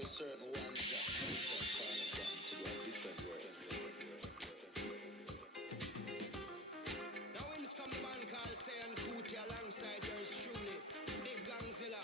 There's certain ones that use that kind of gun to go a different world. Now in this come the man called Sayan Kuti alongside yours truly, Big Gangzilla.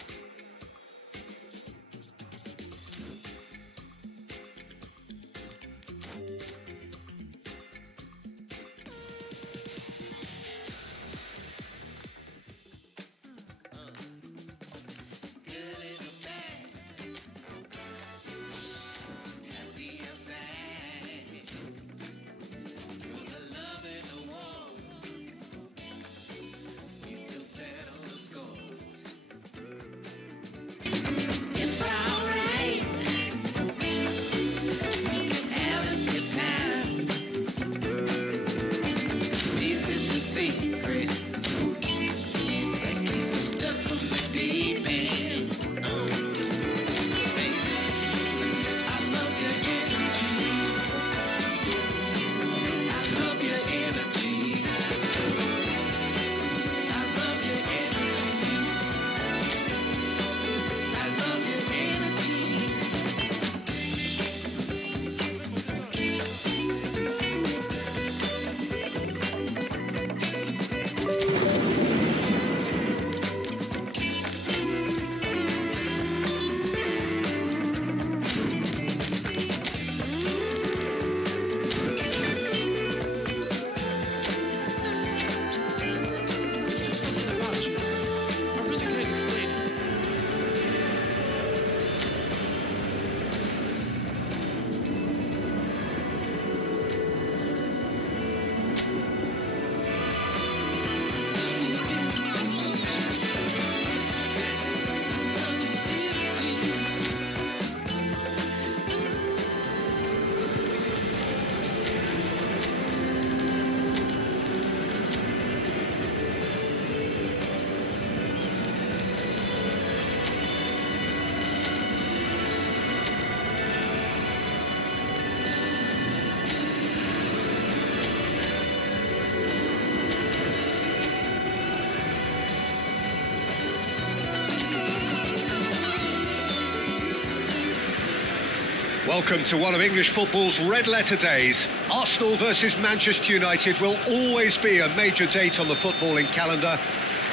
Welcome to one of English football's red-letter days. Arsenal versus Manchester United will always be a major date on the footballing calendar.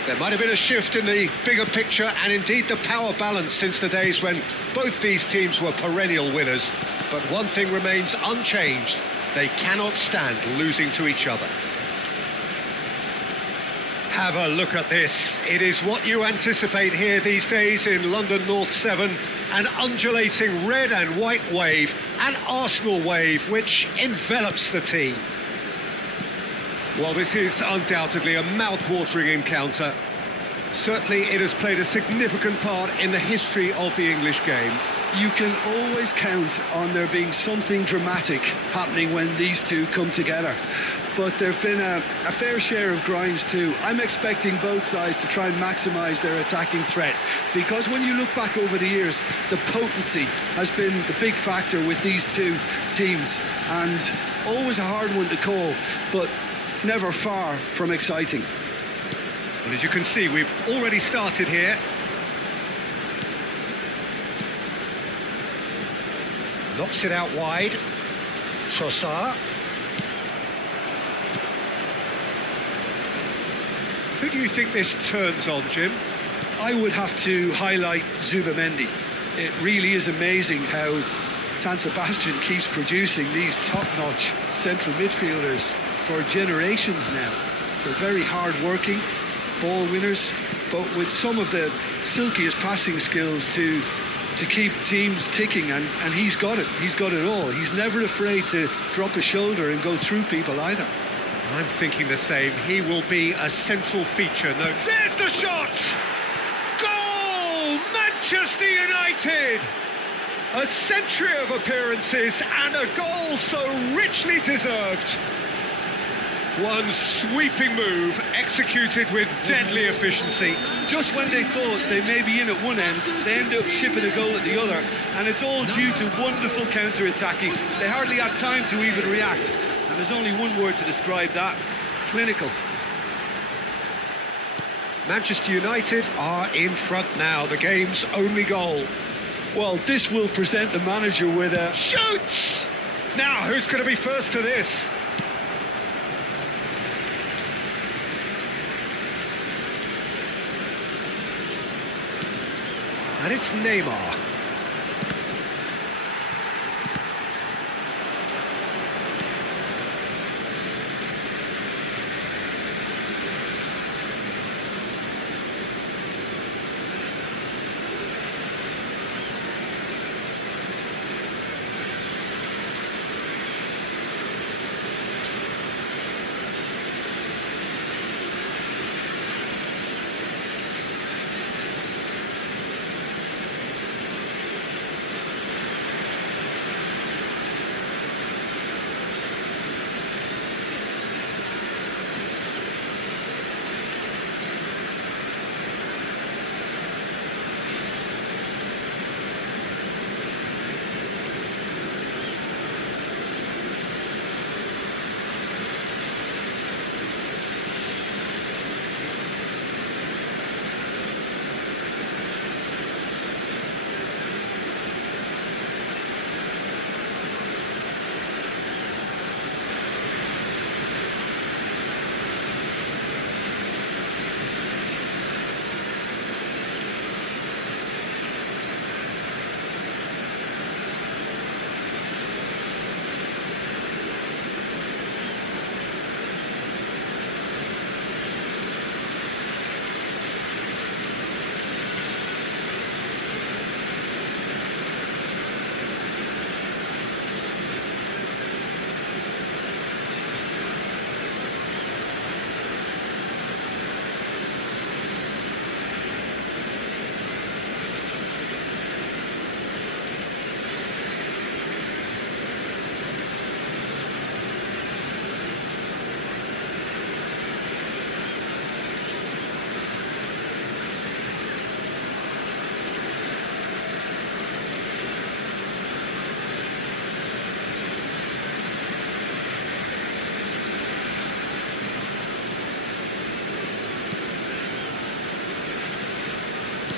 There might have been a shift in the bigger picture and indeed the power balance since the days when both these teams were perennial winners. But one thing remains unchanged. They cannot stand losing to each other. Have a look at this. It is what you anticipate here these days in London North 7. An undulating red and white wave, an Arsenal wave which envelops the team. Well, this is undoubtedly a mouth-watering encounter. Certainly it has played a significant part in the history of the English game. You can always count on there being something dramatic happening when these two come together. But there have been a fair share of grinds too. I'm expecting both sides to try and maximise their attacking threat, because when you look back over the years, the potency has been the big factor with these two teams, and always a hard one to call, but never far from exciting. Well, as you can see, we've already started here. Knocks it out wide. Trossard. Who do you think this turns on, Jim? I would have to highlight Zubamendi. It really is amazing how San Sebastian keeps producing these top-notch central midfielders for generations now. They're very hard-working, ball winners, but with some of the silkiest passing skills to keep teams ticking, and he's got it. He's got it all. He's never afraid to drop a shoulder and go through people either. I'm thinking the same. He will be a central feature. No, there's the shot! Goal! Manchester United! A century of appearances and a goal so richly deserved. One sweeping move executed with deadly efficiency. Just when they thought they may be in at one end, they end up shipping a goal at the other, and it's all due to wonderful counter-attacking. They hardly had time to even react, and there's only one word to describe that: clinical. Manchester United are in front now, the game's only goal. Well, this will present the manager with a... Shoots! Now, who's going to be first to this? And it's Neymar.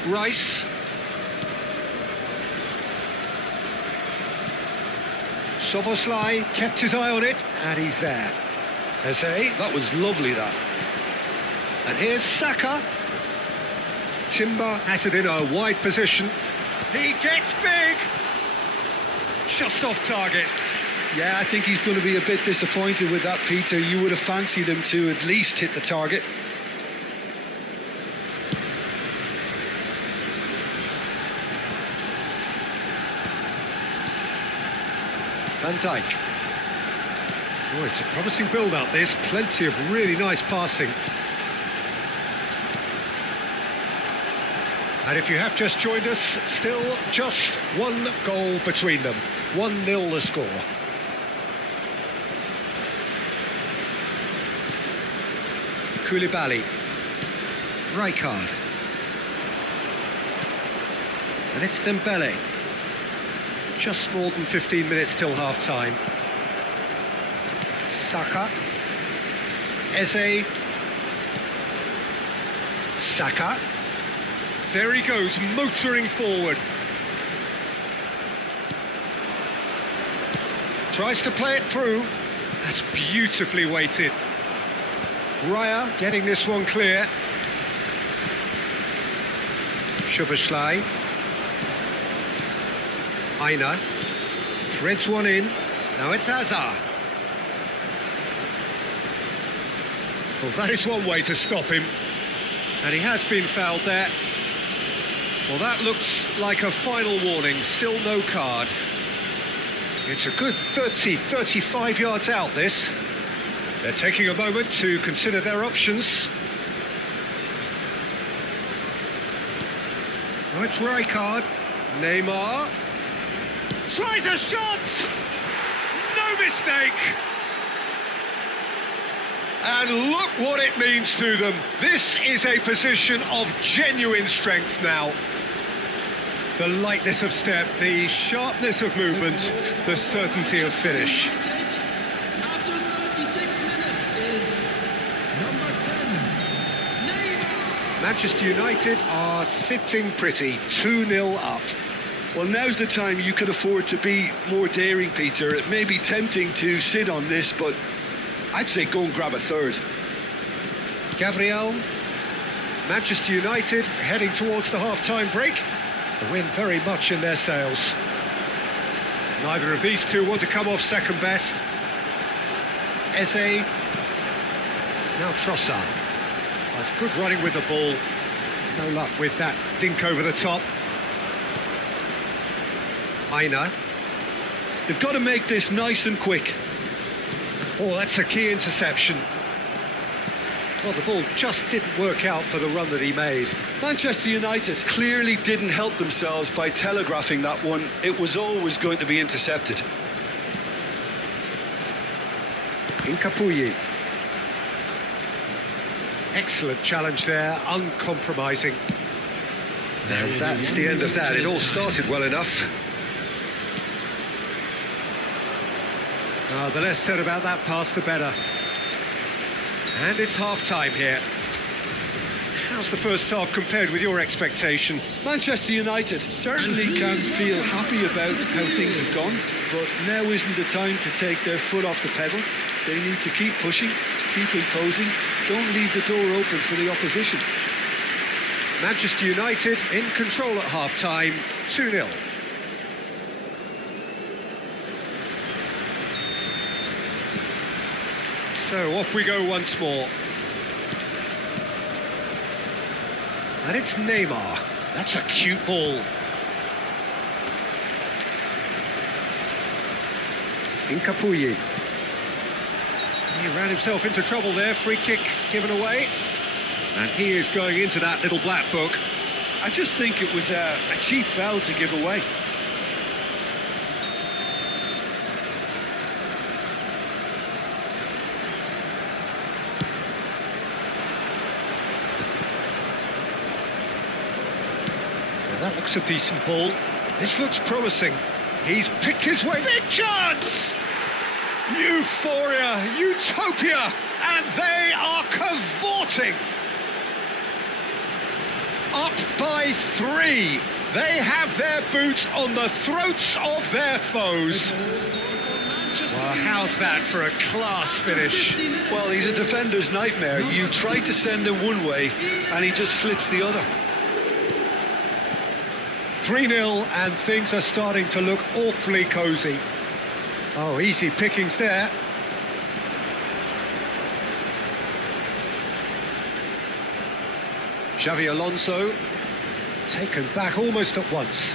Rice. Soboslai kept his eye on it, and he's there. Eze. That was lovely, that. And here's Saka. Timber has it in a wide position. He gets big. Just off target. Yeah, I think he's going to be a bit disappointed with that, Peter. You would have fancied him to at least hit the target. Van Dijk. Oh, it's a promising build-up, this. Plenty of really nice passing. And if you have just joined us, still just one goal between them. 1-0 the score. Koulibaly. Rijkaard. And it's Dembele. Just more than 15 minutes till half-time. Saka. Eze. Saka. There he goes, motoring forward. Tries to play it through. That's beautifully weighted. Raya getting this one clear. Szoboszlai. Aina. Threads one in. Now it's Hazard. Well, that is one way to stop him. And he has been fouled there. Well, that looks like a final warning. Still no card. It's a good 30, 35 yards out, this. They're taking a moment to consider their options. Oh, it's Rijkaard. Neymar. Tries a shot! No mistake! And look what it means to them. This is a position of genuine strength now. The lightness of step, the sharpness of movement, the certainty of finish. After 36 minutes is number 10, Neymar. Manchester United are sitting pretty, 2-0 up. Well, now's the time you could afford to be more daring, Peter. It may be tempting to sit on this, but I'd say go and grab a third. Gabriel, Manchester United heading towards the half-time break. The wind very much in their sails. Neither of these two want to come off second best. Eze. Now Trossard. That's good running with the ball. No luck with that dink over the top. Aina. They've got to make this nice and quick. Oh, that's a key interception. Well, the ball just didn't work out for the run that he made. Manchester United clearly didn't help themselves by telegraphing that one. It was always going to be intercepted. Incapuyi. Excellent challenge there, uncompromising. And that's the end of that. It all started well enough. The less said about that pass, the better. And it's half-time here. How's the first half compared with your expectation? Manchester United certainly can feel happy about how things have gone, but now isn't the time to take their foot off the pedal. They need to keep pushing, keep imposing, don't leave the door open for the opposition. Manchester United in control at half-time, 2-0. So off we go once more. And it's Neymar. That's a cute ball. Incapuyi. He ran himself into trouble there. Free kick given away. And he is going into that little black book. I just think it was a cheap foul to give away. That looks a decent ball. This looks promising. He's picked his way. Big chance! Euphoria, utopia, and they are cavorting. Up by 3. They have their boots on the throats of their foes. Well, how's that for a class finish? Well, he's a defender's nightmare. You try to send him one way, and he just slips the other. 3-0, and things are starting to look awfully cosy. Oh, easy pickings there. Xavi Alonso, taken back almost at once.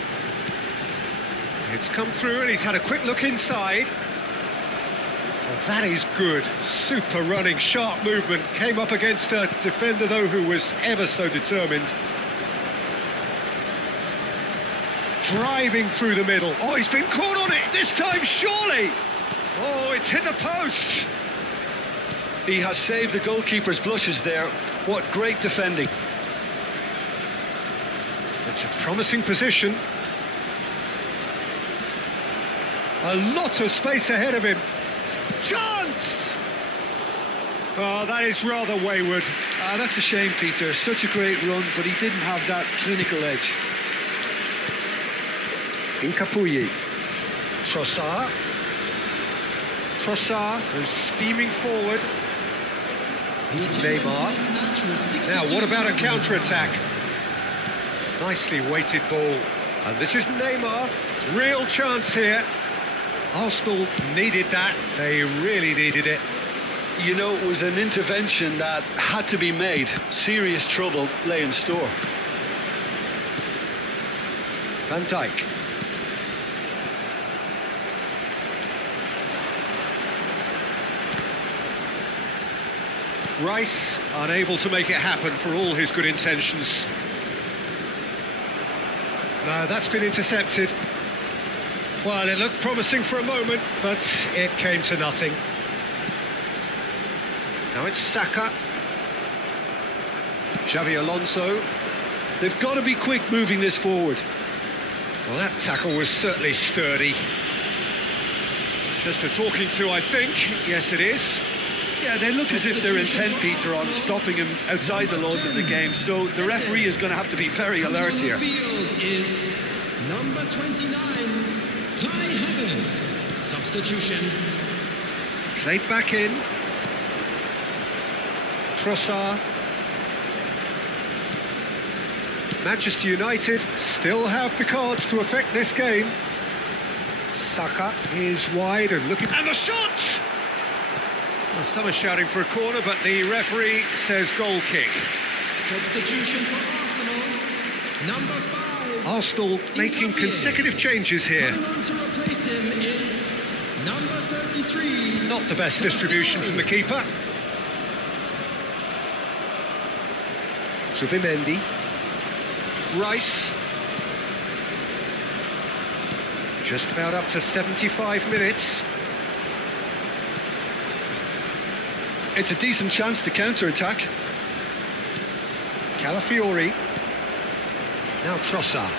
It's come through and he's had a quick look inside. Well, that is good. Super running, sharp movement. Came up against a defender, though, who was ever so determined. driving through the middle. Oh, he's been caught on it, this time surely! Oh, it's hit the post! He has saved the goalkeeper's blushes there. What great defending. It's a promising position. A lot of space ahead of him. Chance! Oh, that is rather wayward. That's a shame, Peter. Such a great run, but he didn't have that clinical edge. Incapuyi. Trossard. Trossard, who's steaming forward. Neymar. Now, what about a counter-attack? Nicely weighted ball. And this is Neymar. Real chance here. Arsenal needed that. They really needed it. You know, it was an intervention that had to be made. Serious trouble lay in store. Van Dijk. Rice unable to make it happen for all his good intentions. No, that's been intercepted. Well, it looked promising for a moment, but it came to nothing. Now it's Saka. Xavi Alonso. They've got to be quick moving this forward. Well, that tackle was certainly sturdy. Just a talking to, I think. Yes, it is. Yeah, they look as if they're intent, Peter, on stopping him outside the laws of the game, so the referee is going to have to be very alert here. On the field is number 29, Kai Havertz. Substitution. Played back in. Trossard. Manchester United still have the cards to affect this game. Saka is wide and looking... And the shot! Well, some are shouting for a corner, but the referee says goal kick. Substitution for Arsenal, number 5. Arsenal making consecutive changes here. Coming on to replace him is number 33. Not the best distribution from the keeper. Zubimendi. Rice. Just about up to 75 minutes. It's a decent chance to counter-attack. Calafiori. Now Trossard.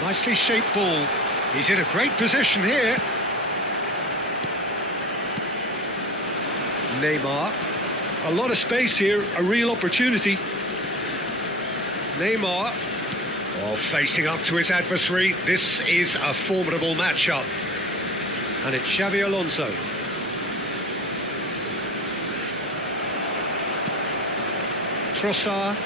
Nicely shaped ball. He's in a great position here. Neymar. A lot of space here, a real opportunity. Neymar. Oh, facing up to his adversary. This is a formidable matchup. And it's Xavi Alonso. Trossard.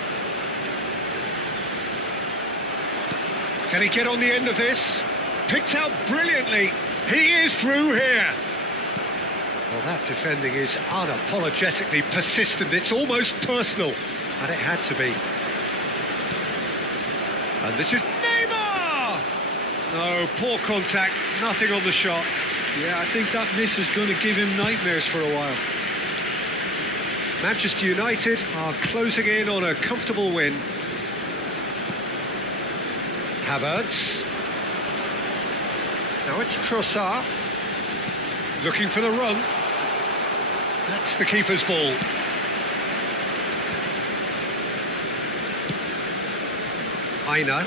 Can he get on the end of this? Picked out brilliantly. He is through here. Well, that defending is unapologetically persistent. It's almost personal. And it had to be. And this is Neymar! No, poor contact. Nothing on the shot. Yeah, I think that miss is going to give him nightmares for a while. Manchester United are closing in on a comfortable win. Havertz. Now it's Trossard. Looking for the run. That's the keeper's ball. Aina.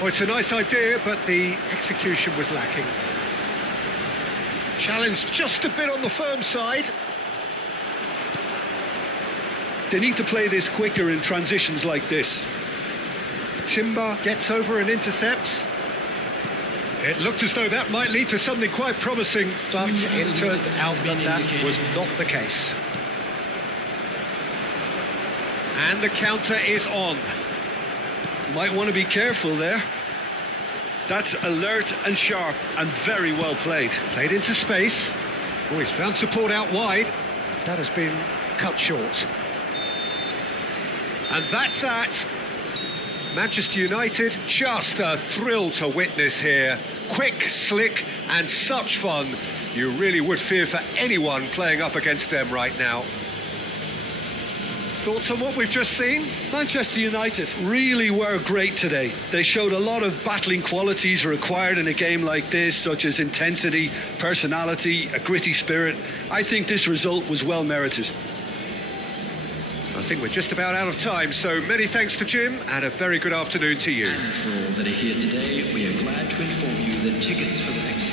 Oh, it's a nice idea, but the execution was lacking. Challenge just a bit on the firm side. They need to play this quicker in transitions like this. Timber gets over and intercepts. It looked as though that might lead to something quite promising, but it turned out that that was not the case. And the counter is on. Might want to be careful there. That's alert and sharp and very well played. Played into space. Oh, he's found support out wide. That has been cut short. And that's that. Manchester United, just a thrill to witness here. Quick, slick, and such fun. You really would fear for anyone playing up against them right now. Thoughts on what we've just seen? Manchester United really were great today. They showed a lot of battling qualities required in a game like this, such as intensity, personality, a gritty spirit. I think this result was well merited. I think we're just about out of time, so many thanks to Jim and a very good afternoon to you. And for all that are here today, we are glad to inform you that tickets for the next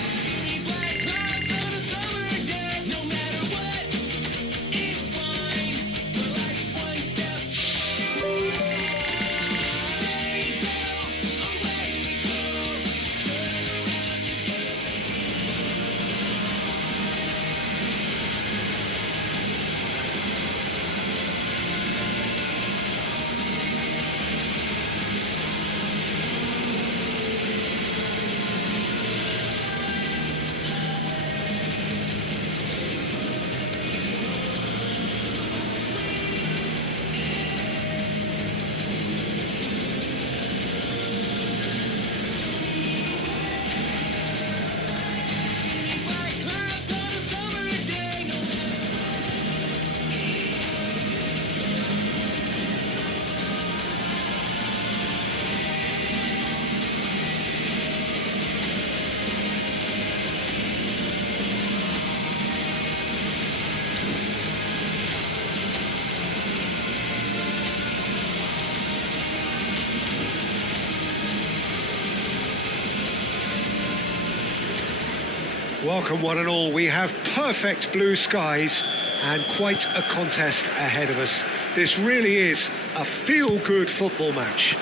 Welcome one and all. We have perfect blue skies and quite a contest ahead of us. This really is a feel-good football match.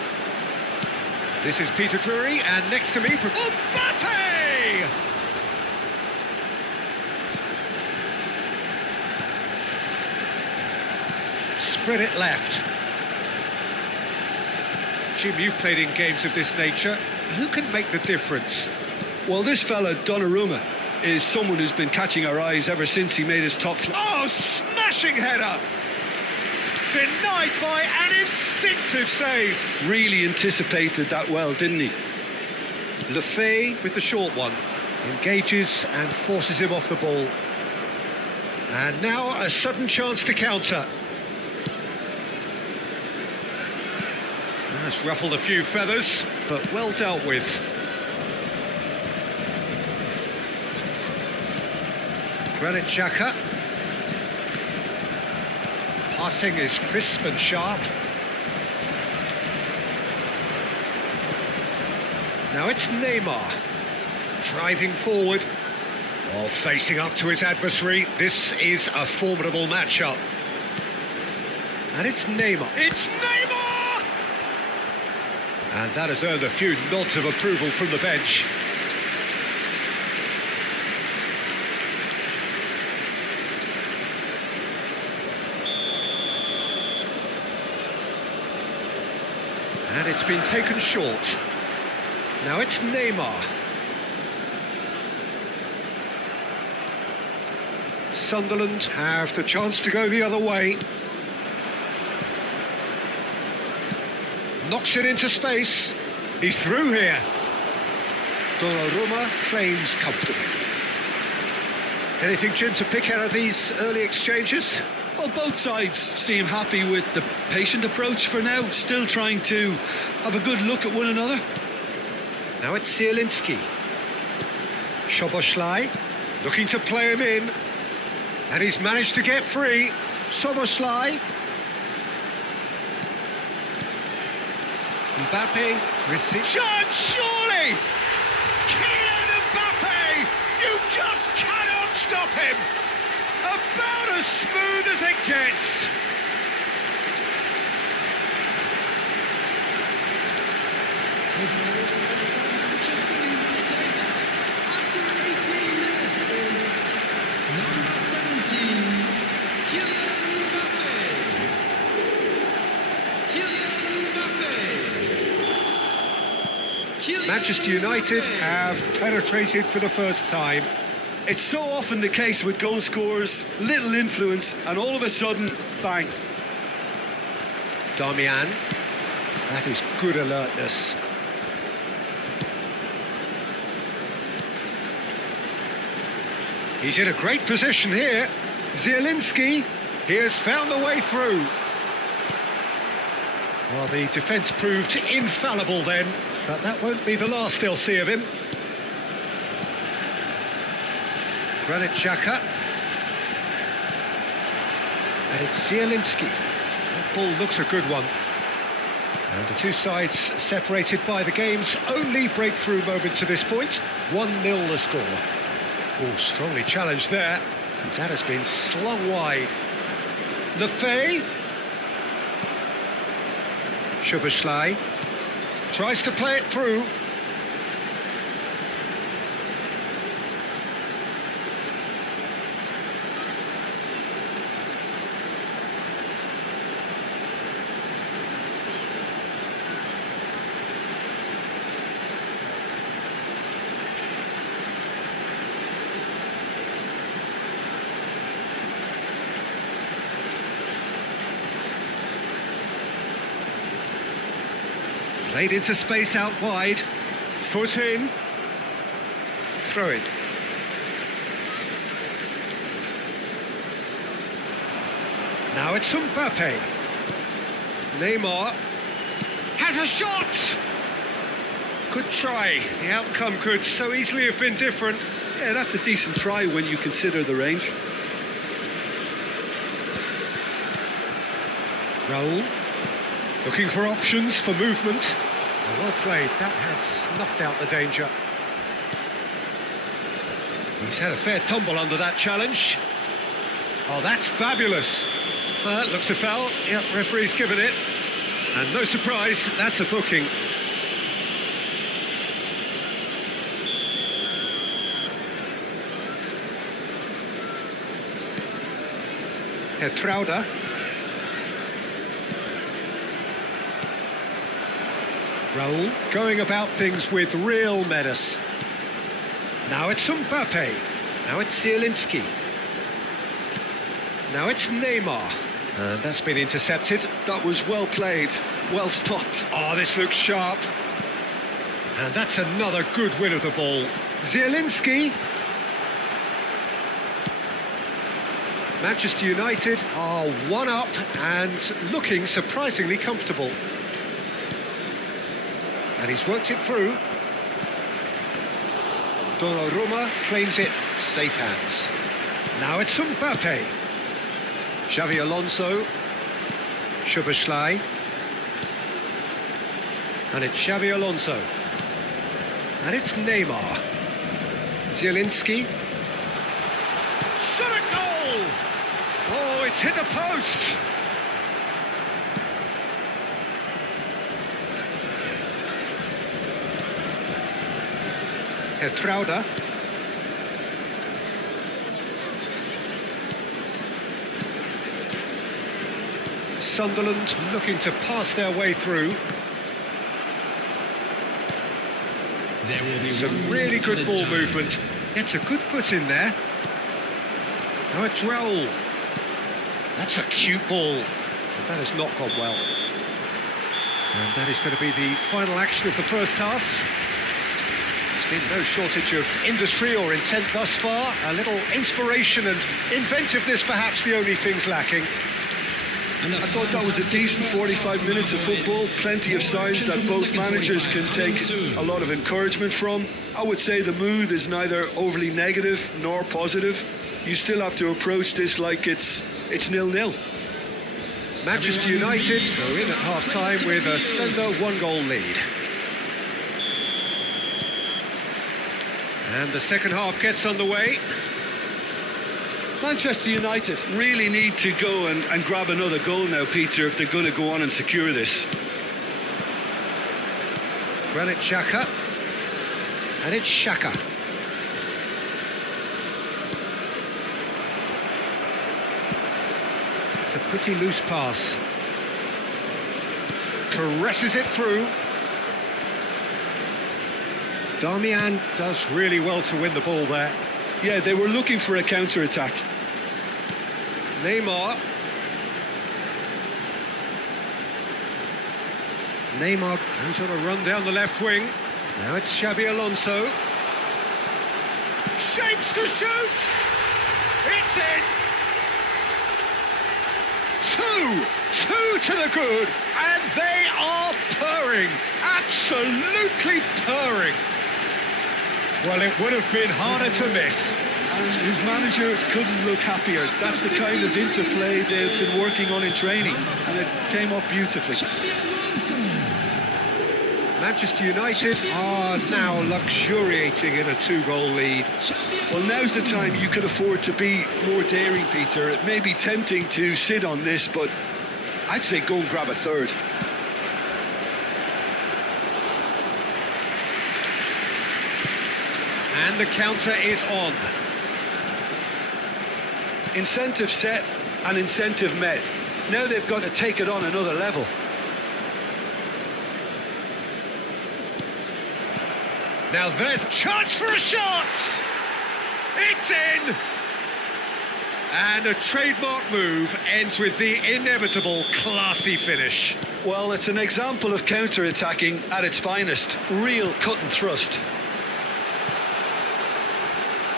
This is Peter Drury, and next to me, Mbappe! Spread it left. Jim, you've played in games of this nature. Who can make the difference? Well, this fella, Donnarumma, is someone who's been catching our eyes ever since he made his top... Oh, smashing header! Denied by an instinctive save. Really anticipated that well, didn't he? Lefebvre with the short one. Engages and forces him off the ball. And now a sudden chance to counter. That's ruffled a few feathers, but well dealt with. Granit Xhaka. Passing is crisp and sharp. Now it's Neymar. Driving forward. Or facing up to his adversary. This is a formidable matchup. And it's Neymar. It's Neymar! And that has earned a few nods of approval from the bench. And it's been taken short. Now it's Neymar. Sunderland have the chance to go the other way. Knocks it into space. He's through here. Donnarumma claims comfortably. Anything, Jim, to pick out of these early exchanges? Well, both sides seem happy with the patient approach for now, still trying to have a good look at one another. Now it's Zielinski. Szoboszlai looking to play him in. And he's managed to get free. Szoboszlai. Mbappe receives. Chance, surely! Kylian Mbappe! You just cannot stop him! About as smooth as it gets. Manchester United, after 18 minutes, is number 17, Kylian Mbappe. Manchester United have penetrated for the first time. It's so often the case with goal scorers, little influence, and all of a sudden, bang. Darmian. That is good alertness. He's in a great position here. Zielinski, he has found the way through. Well, the defence proved infallible then, but that won't be the last they'll see of him. Granit Xhaka. And it's Zielinski. That ball looks a good one. And the two sides separated by the game's only breakthrough moment to this point. 1-0 the score. Oh, strongly challenged there. And that has been slung wide. Lefay. Szoboszlai tries to play it through. Played into space out wide. Foot in. Throw it. Now it's Mbappe. Neymar has a shot! Good try. The outcome could so easily have been different. Yeah, that's a decent try when you consider the range. Raul. Looking for options for movement. Well played, that has snuffed out the danger. He's had a fair tumble under that challenge. Oh, that's fabulous. That looks a foul. Yep, referee's given it. And no surprise, that's a booking. Hertrauda. Raul going about things with real menace. Now it's Mbappe. Now it's Zielinski. Now it's Neymar. That's been intercepted. That was well played, well stopped. Oh, this looks sharp. And that's another good win of the ball. Zielinski. Manchester United are 1 up and looking surprisingly comfortable. And he's worked it through. Donnarumma claims it, safe hands. Now it's Mbappe. Xavi Alonso. Szoboszlai. And it's Xavi Alonso. And it's Neymar. Zielinski. Shot a goal! Oh, it's hit the post! Hertrauda. Sunderland looking to pass their way through. There will be Some really good ball movement. It's a good foot in there. Now it's Raul. That's a cute ball. That has not gone well. And that is going to be the final action of the first half. There's been no shortage of industry or intent thus far. A little inspiration and inventiveness, perhaps the only things lacking. I thought that was a decent 45 minutes of football. Plenty of signs that both managers can take a lot of encouragement from. I would say the mood is neither overly negative nor positive. You still have to approach this like it's 0-0. Manchester United go in at half-time with a slender 1-goal lead. And the second half gets underway. Manchester United really need to go and grab another goal now, Peter, if they're going to go on and secure this. Granit Xhaka. And it's Xhaka. It's a pretty loose pass. Caresses it through. Darmian does really well to win the ball there. Yeah, they were looking for a counter-attack. Neymar. Neymar goes on a run down the left wing. Now it's Xavi Alonso. Shapes to shoot! It's in! Two to the good, and they are purring, absolutely purring. Well, it would have been harder to miss. And his manager couldn't look happier. That's the kind of interplay they've been working on in training, and it came off beautifully. Manchester United are now luxuriating in a 2-goal lead. Well, now's the time you could afford to be more daring, Peter. It may be tempting to sit on this, but I'd say go and grab a third. And the counter is on. Incentive set and incentive met. Now they've got to take it on another level. Now there's a chance for a shot! It's in! And a trademark move ends with the inevitable classy finish. Well, it's an example of counter-attacking at its finest. Real cut and thrust.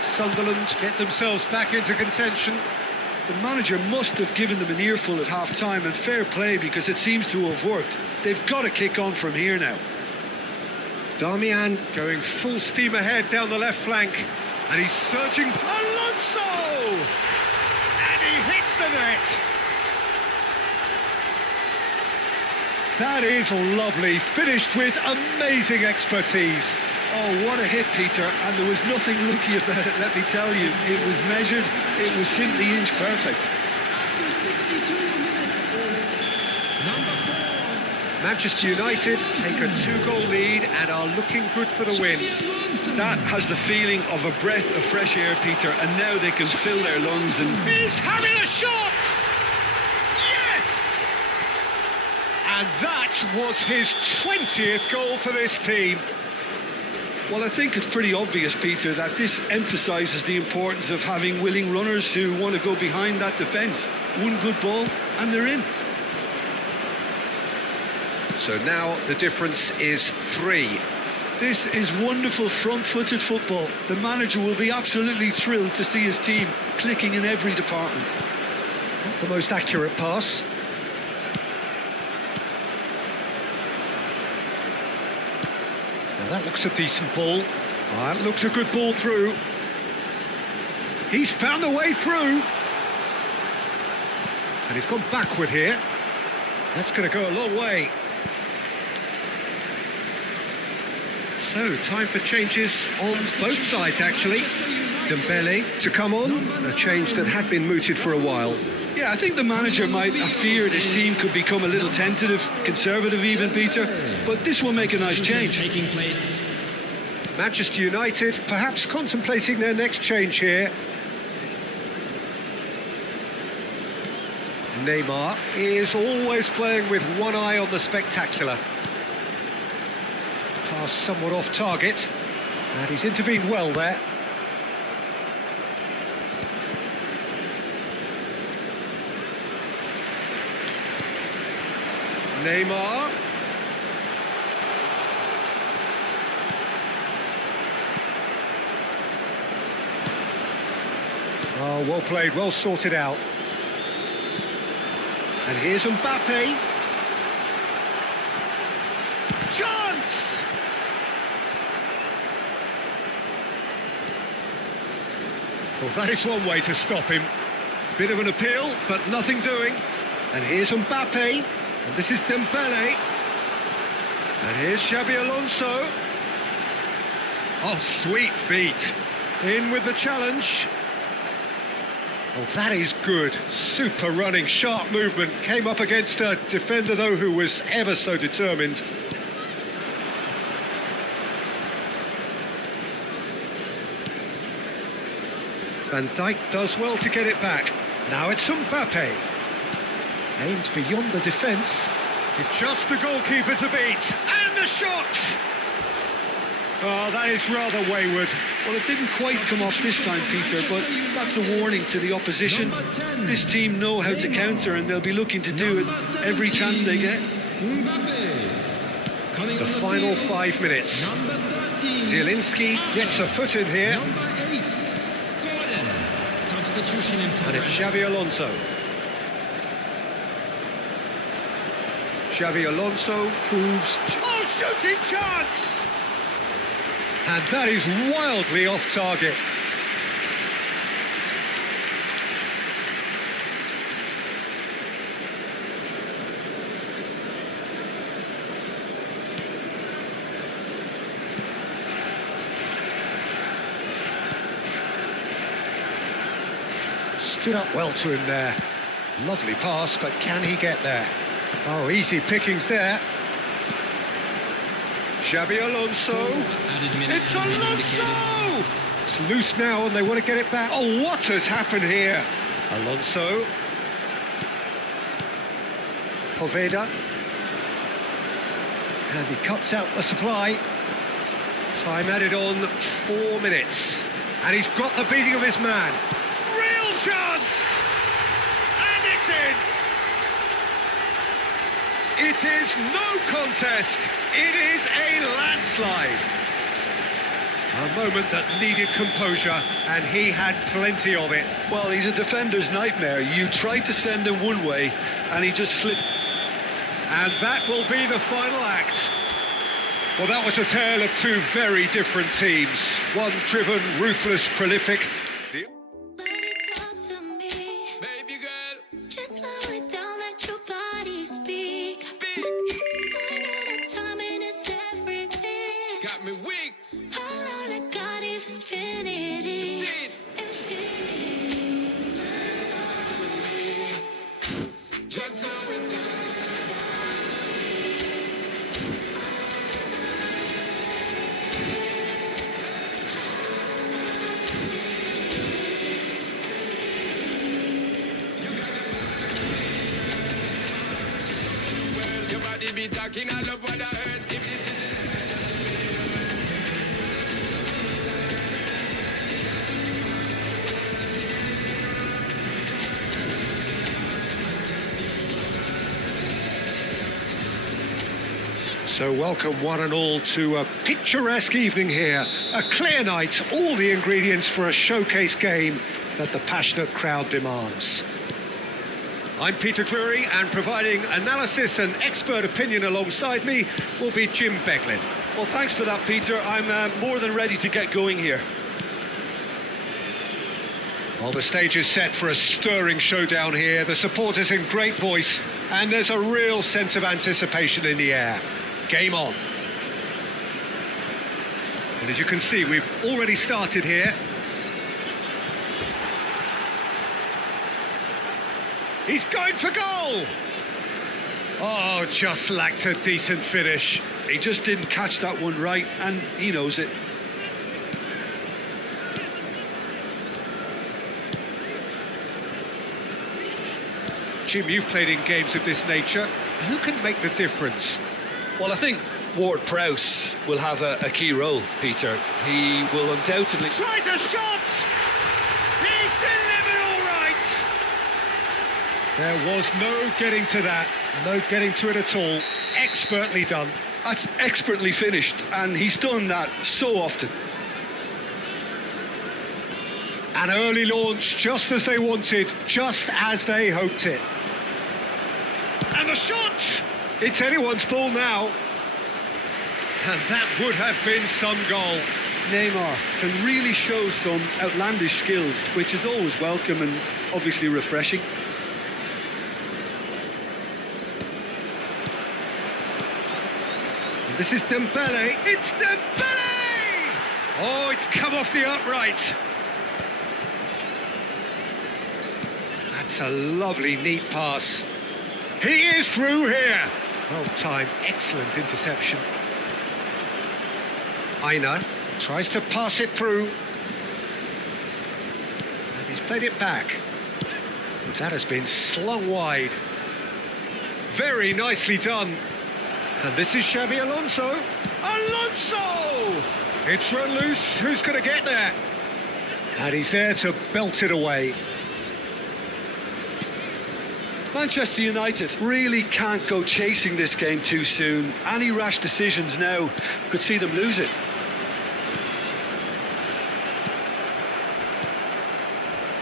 Sunderland get themselves back into contention. The manager must have given them an earful at half-time, and fair play because it seems to have worked. They've got to kick on from here now. Darmian going full steam ahead down the left flank, and he's searching for Alonso! And he hits the net! That is lovely, finished with amazing expertise. Oh, what a hit, Peter, and there was nothing lucky about it, let me tell you. It was measured, it was simply inch perfect. After 62 minutes, number 4. Manchester United take a 2-goal lead and are looking good for the win. That has the feeling of a breath of fresh air, Peter, and now they can fill their lungs and... He's having a shot! Yes! And that was his 20th goal for this team. Well, I think it's pretty obvious, Peter, that this emphasises the importance of having willing runners who want to go behind that defence. One good ball, and they're in. So now the difference is 3. This is wonderful front-footed football. The manager will be absolutely thrilled to see his team clicking in every department. Not the most accurate pass. Now that looks a decent ball. That looks a good ball through. He's found a way through. And he's gone backward here. That's going to go a long way. So, time for changes on both sides, actually. Dembele to come on, a change that had been mooted for a while. Yeah, I think the manager might have feared his team could become a little tentative, conservative even, Peter, but this will make a nice change. Taking place. Manchester United perhaps contemplating their next change here. Neymar is always playing with one eye on the spectacular. Pass somewhat off target, and he's intervened well there. Neymar. Oh, well played, well sorted out. And here's Mbappe. Chance! Well, that is one way to stop him. Bit of an appeal, but nothing doing. And here's Mbappe. And this is Dembele. And here's Xabi Alonso. Oh, sweet feet. In with the challenge. Oh, that is good. Super running, sharp movement. Came up against a defender, though, who was ever so determined. Van Dijk does well to get it back. Now it's Mbappe. Aims beyond the defence. It's just the goalkeeper to beat. And the shot! Oh, that is rather wayward. Well, it didn't quite come off this time, Peter, but that's a warning to the opposition. This team know how to counter, and they'll be looking to do it every chance they get. The final 5 minutes. Zielinski gets a foot in here. Substitution in And it's Xabi Alonso. Xabi Alonso proves... Oh, shooting chance! And that is wildly off target. Stood up well to him there. Lovely pass, but can he get there? Oh, easy pickings there. Xabi Alonso. It's Alonso! It's loose now and they want to get it back. Oh, what has happened here? Alonso. Poveda. And he cuts out the supply. Time added on 4 minutes. And he's got the beating of his man. Real chance! And it's in! It is no contest. It is a landslide. A moment that needed composure, and he had plenty of it. Well, he's a defender's nightmare. You tried to send him one way, and he just slipped. And that will be the final act. Well, that was a tale of two very different teams. One driven, ruthless, prolific. The... Let it talk to me, Baby girl, just slow it down, let your body speak. speak. I know that timing is everything. Got me weak. All I got is infinity. See it. Infinity. Just slow it down. Your body be talking, I love what I heard. So welcome one and all to a picturesque evening here. A clear night, all the ingredients for a showcase game that the passionate crowd demands. I'm Peter Drury, and providing analysis and expert opinion alongside me will be Jim Beglin. Well, thanks for that, Peter. I'm more than ready to get going here. Well, the stage is set for a stirring showdown here. The supporters in great voice, and there's a real sense of anticipation in the air. Game on. And as you can see, we've already started here. He's going for goal! Oh, just lacked a decent finish. He just didn't catch that one right, and he knows it. Jim, you've played in games of this nature. Who can make the difference? Well, I think Ward-Prowse will have a key role, Peter. He will undoubtedly... Tries a shot! He's delivered all right! There was no getting to that. No getting to it at all. Expertly done. That's expertly finished, and he's done that so often. An early launch, just as they wanted, just as they hoped it. And the shot! It's anyone's ball now. And that would have been some goal. Neymar can really show some outlandish skills, which is always welcome and obviously refreshing. And this is Dembele. It's Dembele! Oh, it's come off the upright. That's a lovely, neat pass. He is through here. Well timed, excellent interception. Aina tries to pass it through. And he's played it back. That has been slung wide. Very nicely done. And this is Xabi Alonso. Alonso! It's run loose. Who's going to get there? And he's there to belt it away. Manchester United really can't go chasing this game too soon. Any rash decisions now could see them lose it.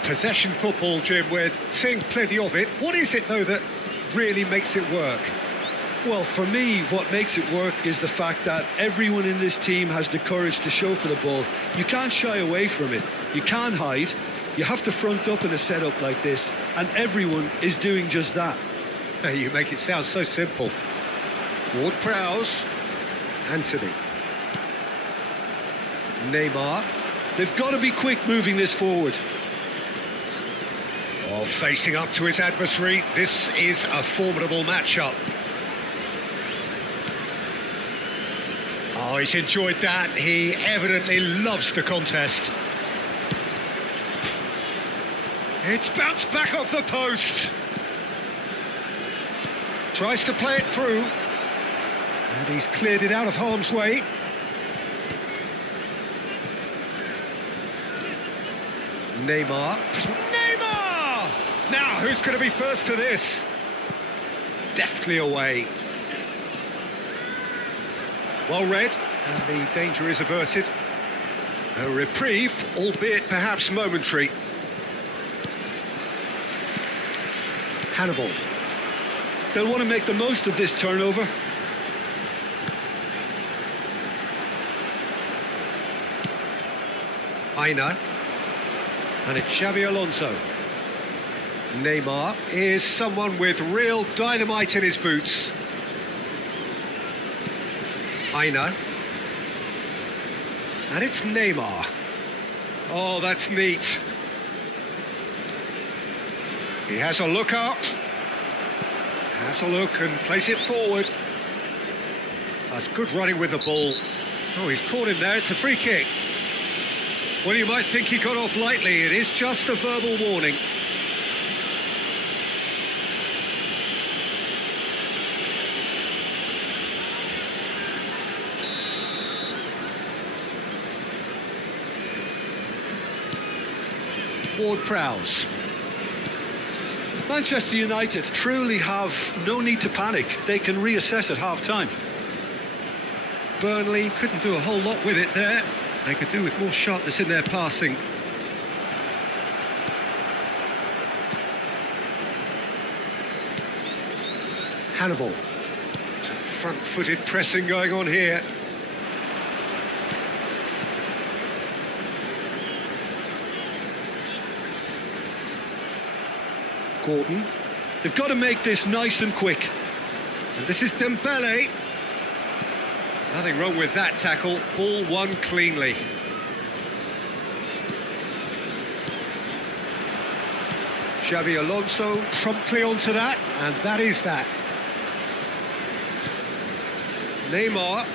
Possession football, Jim, we're seeing plenty of it. What is it, though, that really makes it work? Well, for me, what makes it work is the fact that everyone in this team has the courage to show for the ball. You can't shy away from it. You can't hide. You have to front up in a setup like this, and everyone is doing just that. Hey, you make it sound so simple. Ward-Prowse. Anthony. Neymar. They've got to be quick moving this forward. Oh, facing up to his adversary. This is a formidable matchup. Oh, he's enjoyed that. He evidently loves the contest. It's bounced back off the post. Tries to play it through. And he's cleared it out of harm's way. Neymar. Neymar! Now, who's going to be first to this? Deftly away. Well read, and the danger is averted. A reprieve, albeit perhaps momentary. Hannibal. They'll want to make the most of this turnover. Aina. And it's Xabi Alonso. Neymar is someone with real dynamite in his boots. Aina. And it's Neymar. Oh, that's neat. He has a look up. Has a look and plays it forward. That's good running with the ball. Oh, he's caught him there. It's a free kick. Well, you might think he got off lightly. It is just a verbal warning. Ward-Prowse. Manchester United truly have no need to panic. They can reassess at half-time. Burnley couldn't do a whole lot with it there. They could do with more sharpness in their passing. Hannibal. Some front-footed pressing going on here. Gordon. They've got to make this nice and quick. And this is Dembele. Nothing wrong with that tackle. Ball won cleanly. Xabi Alonso promptly onto that, and that is that. Neymar.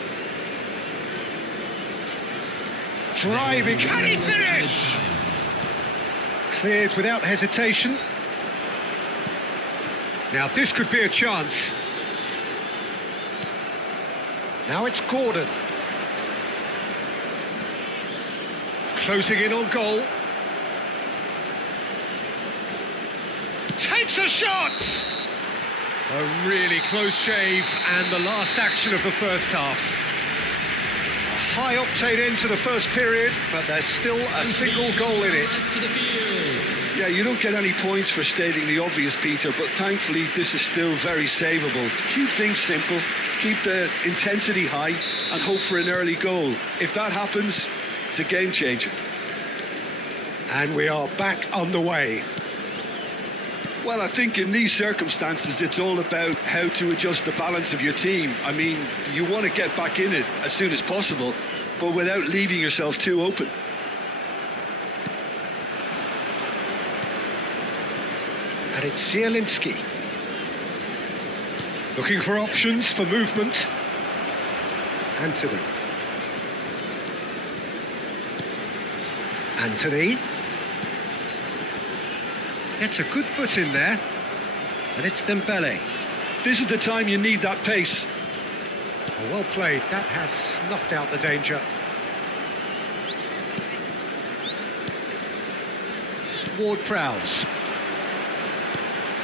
Driving. Can he finish? Cleared without hesitation. Now this could be a chance. Now it's Gordon. Closing in on goal. Takes a shot! A really close shave, and the last action of the first half. A high-octane end to the first period, but there's still a single goal in it. Yeah, you don't get any points for stating the obvious, Peter, but thankfully this is still very savable. Keep things simple, keep the intensity high, and hope for an early goal. If that happens, it's a game changer. And we are back on the way. Well, I think in these circumstances, it's all about how to adjust the balance of your team. I mean, you want to get back in it as soon as possible, but without leaving yourself too open. And it's Zielinski. Looking for options for movement. Anthony. Anthony. Gets a good foot in there. And it's Dembele. This is the time you need that pace. Oh, well played. That has snuffed out the danger. Ward-Prowse.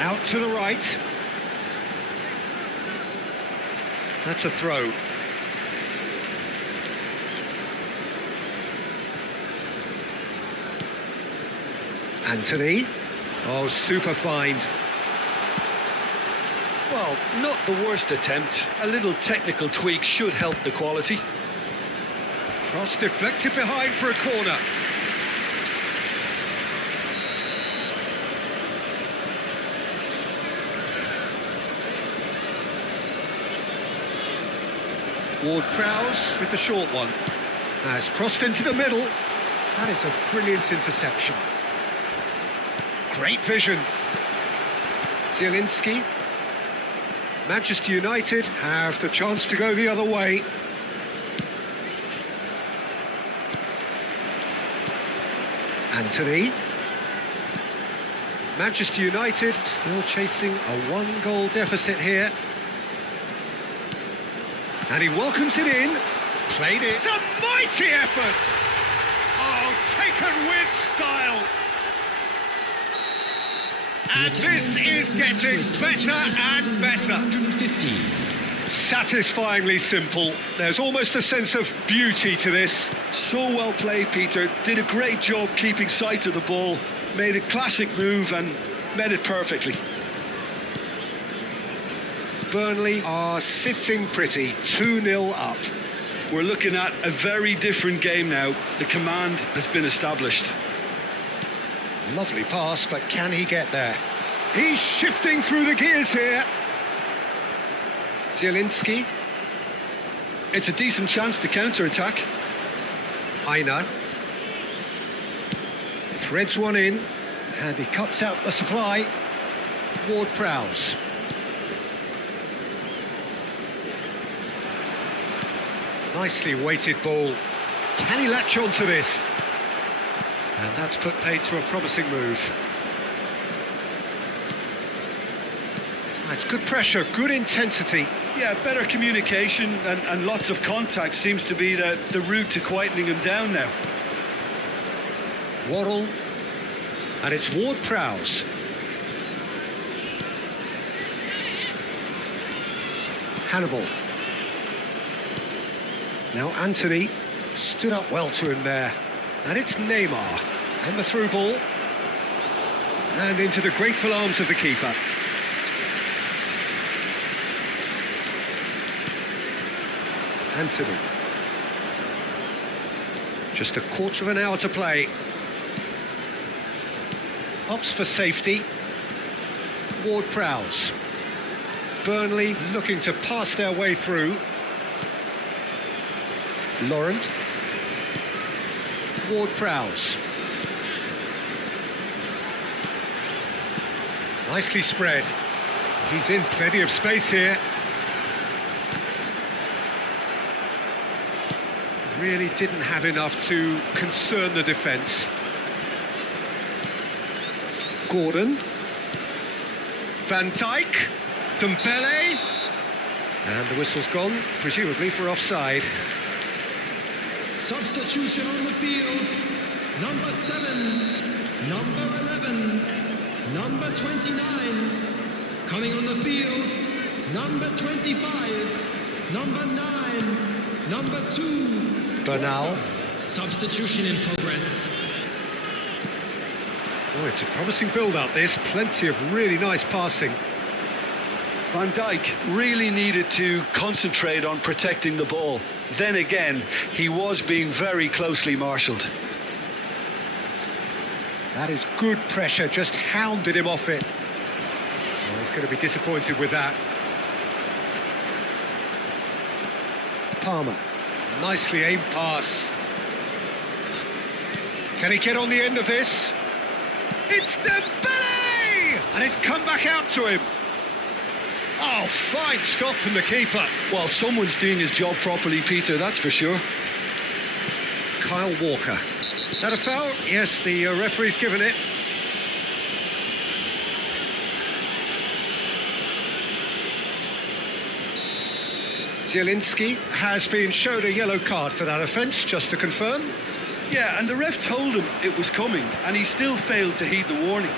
Out to the right. That's a throw. Anthony. Oh, super find. Well, Well, not the worst attempt. A little technical tweak should help the quality. Cross deflected behind for a corner. Ward-Prowse with the short one. Has crossed into the middle. That is a brilliant interception. Great vision. Zielinski. Manchester United have the chance to go the other way. Anthony. Manchester United still chasing a one-goal deficit here. And he welcomes it in. Played it. It's a mighty effort! Oh, taken with style. And this is getting better and better. Satisfyingly simple. There's almost a sense of beauty to this. So well played, Peter. Did a great job keeping sight of the ball. Made a classic move and met it perfectly. Burnley are sitting pretty, 2-0 up. We're looking at a very different game now. The command has been established. Lovely pass, but can he get there? He's shifting through the gears here. Zielinski. It's a decent chance to counter-attack. Aina. Threads one in, and he cuts out the supply. Ward-Prowse. Nicely weighted ball. Can he latch on to this? And that's put paid to a promising move. That's good pressure, good intensity. Yeah, better communication and lots of contact seems to be the route to quietening him down now. Worrell. And it's Ward-Prowse. Hannibal. Now Anthony stood up well to him there. And it's Neymar. And the through ball. And into the grateful arms of the keeper. Anthony. Just a quarter of an hour to play. Opts for safety. Ward-Prowse. Burnley looking to pass their way through. Laurent. Ward-Prowse. Nicely spread. He's in plenty of space here. Really didn't have enough to concern the defence. Gordon. Van Dijk. Balen. And the whistle's gone, presumably for offside. Substitution on the field. Number 7, number 11, number 29. Coming on the field, number 25, number 9, number 2. Bernal. Substitution in progress. Oh, it's a promising build-up, this. Plenty of really nice passing. Van Dijk really needed to concentrate on protecting the ball. Then again, he was being very closely marshalled. That is good pressure, just hounded him off it. Well, he's going to be disappointed with that. Palmer. Nicely aimed pass. Can he get on the end of this? It's Balen! And it's come back out to him. Oh, fine stop from the keeper. Well, someone's doing his job properly, Peter, that's for sure. Kyle Walker. That a foul? Yes, the referee's given it. Zielinski has been showed a yellow card for that offence, just to confirm. Yeah, and the ref told him it was coming, and he still failed to heed the warning.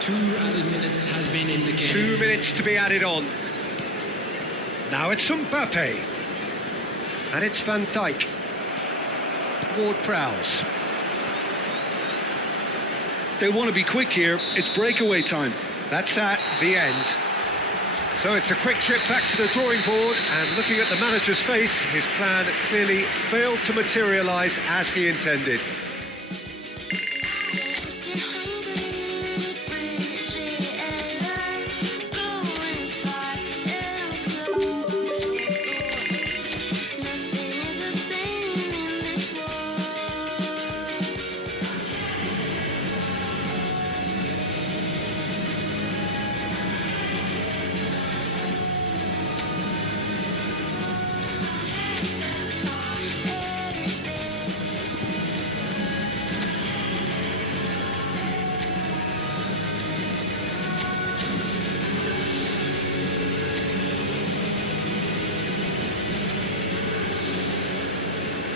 2 added minutes has been indicated. 2 minutes to be added on. Now it's Mbappe. And it's Van Dijk. Ward-Prowse. They want to be quick here. It's breakaway time. That's that, the end. So it's a quick trip back to the drawing board, and looking at the manager's face, his plan clearly failed to materialise as he intended.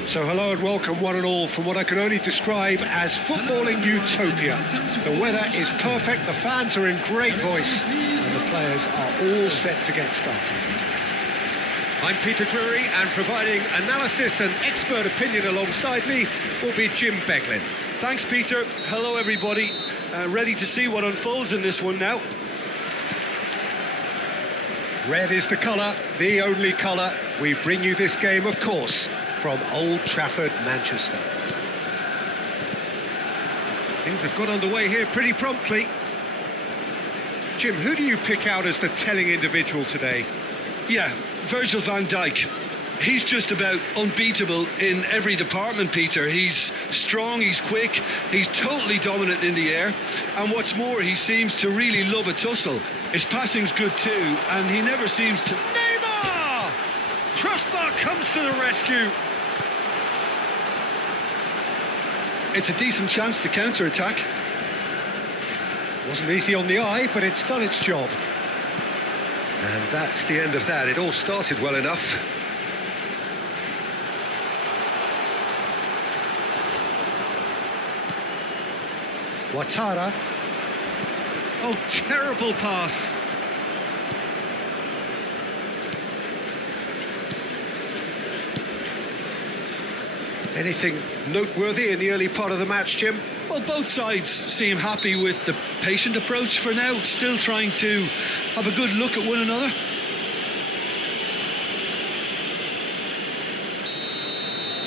So hello and welcome one and all from what I can only describe as footballing utopia. The weather is perfect, the fans are in great voice, and the players are all set to get started. I'm Peter Drury, and providing analysis and expert opinion alongside me will be Jim Beglin. Thanks, Peter. Hello, everybody. Ready to see what unfolds in this one now. Red is the colour, the only colour. We bring you this game, of course, from Old Trafford, Manchester. Things have got underway here pretty promptly. Jim, who do you pick out as the telling individual today? Yeah, Virgil van Dijk. He's just about unbeatable in every department, Peter. He's strong, he's quick, he's totally dominant in the air, and what's more, he seems to really love a tussle. His passing's good too, and he never seems to... Neymar! Crossbar comes to the rescue. It's a decent chance to counter-attack. Wasn't easy on the eye, but it's done its job. And that's the end of that. It all started well enough. Ouattara. Oh, terrible pass. Anything noteworthy in the early part of the match, Jim? Well, both sides seem happy with the patient approach for now, still trying to have a good look at one another.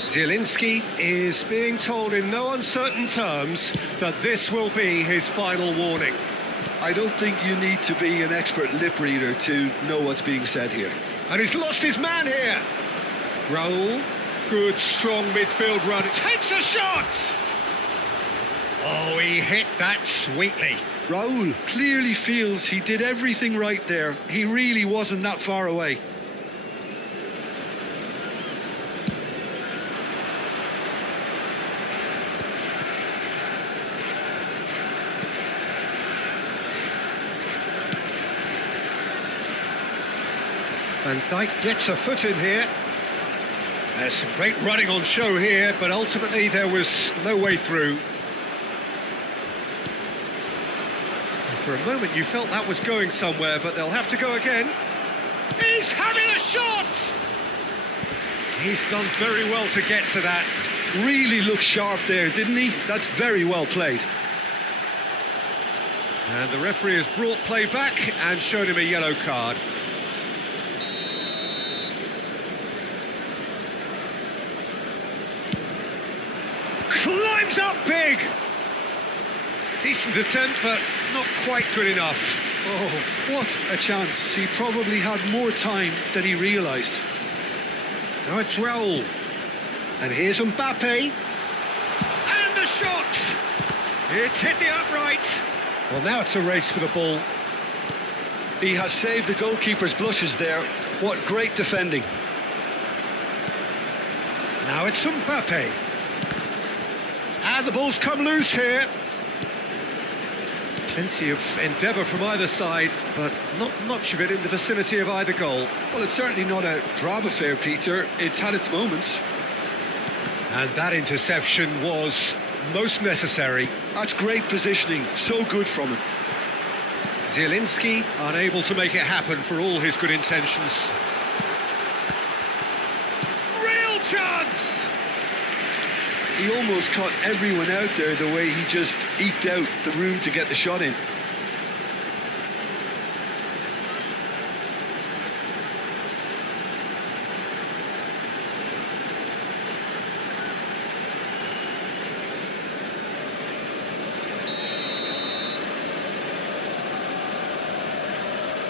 Zielinski is being told in no uncertain terms that this will be his final warning. I don't think you need to be an expert lip reader to know what's being said here. And he's lost his man here. Raul, good strong midfield run, takes a shot! Oh, he hit that sweetly. Raul clearly feels he did everything right there. He really wasn't that far away. Van Dijk gets a foot in here. There's some great running on show here, but ultimately there was no way through. And for a moment you felt that was going somewhere, but they'll have to go again. He's having a shot! He's done very well to get to that. Really looked sharp there, didn't he? That's very well played. And the referee has brought play back and shown him a yellow card. Climbs up big! Decent attempt, but not quite good enough. Oh, what a chance. He probably had more time than he realised. Now it's Raul. And here's Mbappe. And the shot! It's hit the upright. Well, now it's a race for the ball. He has saved the goalkeeper's blushes there. What great defending. Now it's Mbappe. And the ball's come loose here. Plenty of endeavour from either side, but not much of it in the vicinity of either goal. Well, it's certainly not a drab affair, Peter. It's had its moments. And that interception was most necessary. That's great positioning. So good from him. Zielinski unable to make it happen for all his good intentions. Real chance! He almost caught everyone out there the way he just eked out the room to get the shot in.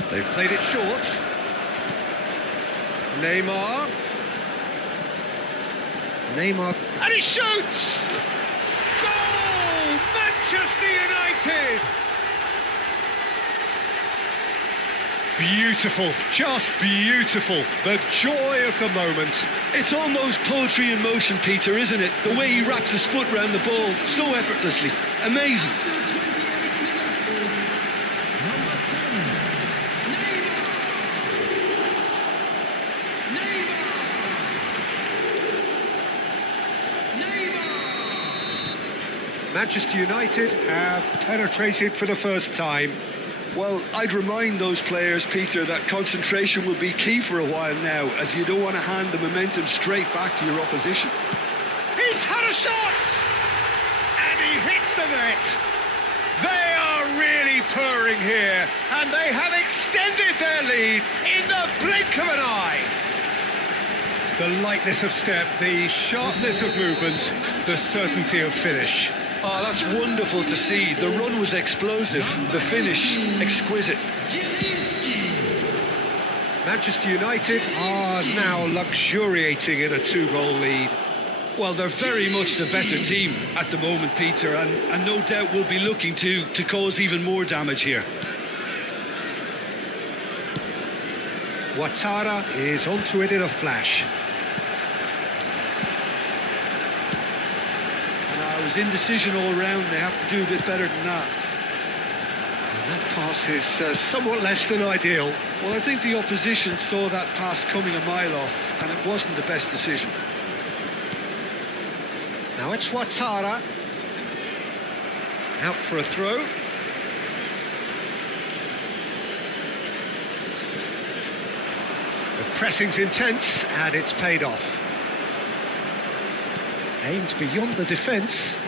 They've played it short. Neymar. And he shoots! Goal! Manchester United! Beautiful, just beautiful. The joy of the moment. It's almost poetry in motion, Peter, isn't it? The way he wraps his foot round the ball so effortlessly. Amazing. Manchester United have penetrated for the first time. Well, I'd remind those players, Peter, that concentration will be key for a while now, as you don't want to hand the momentum straight back to your opposition. He's had a shot! And he hits the net. They are really purring here, and they have extended their lead in the blink of an eye. The lightness of step, the sharpness of movement, the certainty of finish. Oh, that's wonderful to see. The run was explosive, the finish exquisite. Manchester United are now luxuriating in a 2-goal lead. Well, they're very much the better team at the moment, Peter, and no doubt will be looking to cause even more damage here. Ouattara is onto it in a flash. It was indecision all round. They have to do a bit better than that. And that pass is somewhat less than ideal. Well, I think the opposition saw that pass coming a mile off, and it wasn't the best decision. Now it's Ouattara. Out for a throw. The pressing's intense, and it's paid off. Aimed beyond the defence,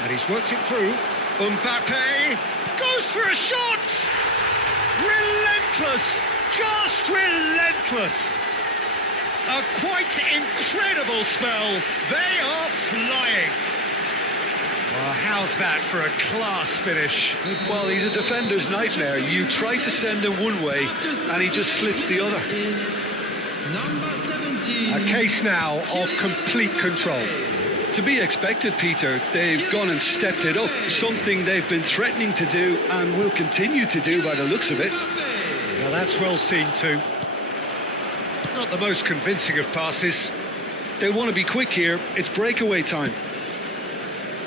and he's worked it through. Mbappe goes for a shot! Relentless! Just relentless! A quite incredible spell. They are flying. Well, how's that for a class finish? Well, he's a defender's nightmare. You try to send him one way, and he just slips the other. Number 17. A case now of complete control. To be expected, Peter. They've gone and stepped it up, something they've been threatening to do and will continue to do by the looks of it. Now that's well seen too. Not the most convincing of passes. They'll want to be quick here. It's breakaway time.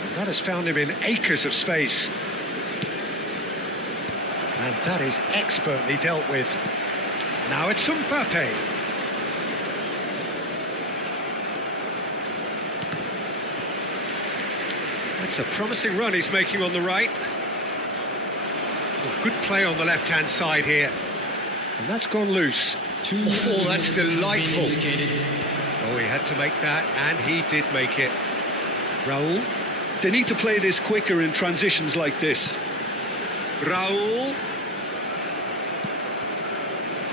And that has found him in acres of space. And that is expertly dealt with. Now it's Mbappe. That's a promising run he's making on the right. Well, good play on the left-hand side here. And that's gone loose. Oh, that's delightful. Oh, he had to make that, and he did make it. Raul. They need to play this quicker in transitions like this. Raul.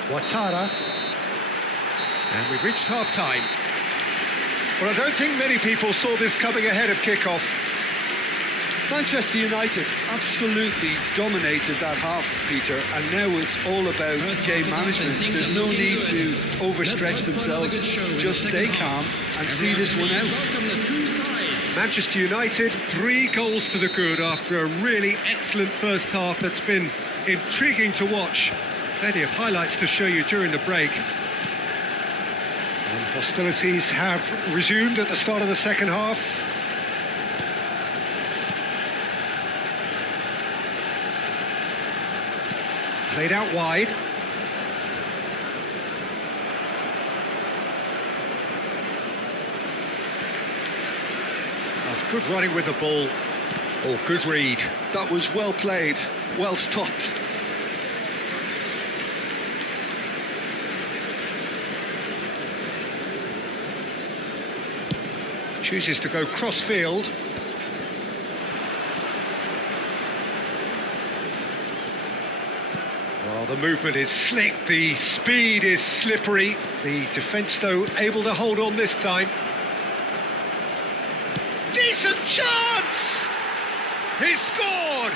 Ouattara. And we've reached half-time. Well, I don't think many people saw this coming ahead of kick-off. Manchester United absolutely dominated that half, Peter, and now it's all about game management. There's no need to overstretch themselves. Just stay calm and see this one out. Manchester United, 3 goals to the good after a really excellent first half that's been intriguing to watch. Plenty of highlights to show you during the break. And hostilities have resumed at the start of the second half. Played out wide. That's good running with the ball. Oh, good read. That was well played, well stopped. Chooses to go cross-field. Well, the movement is slick, the speed is slippery. The defence, though, able to hold on this time. Decent chance! He scored!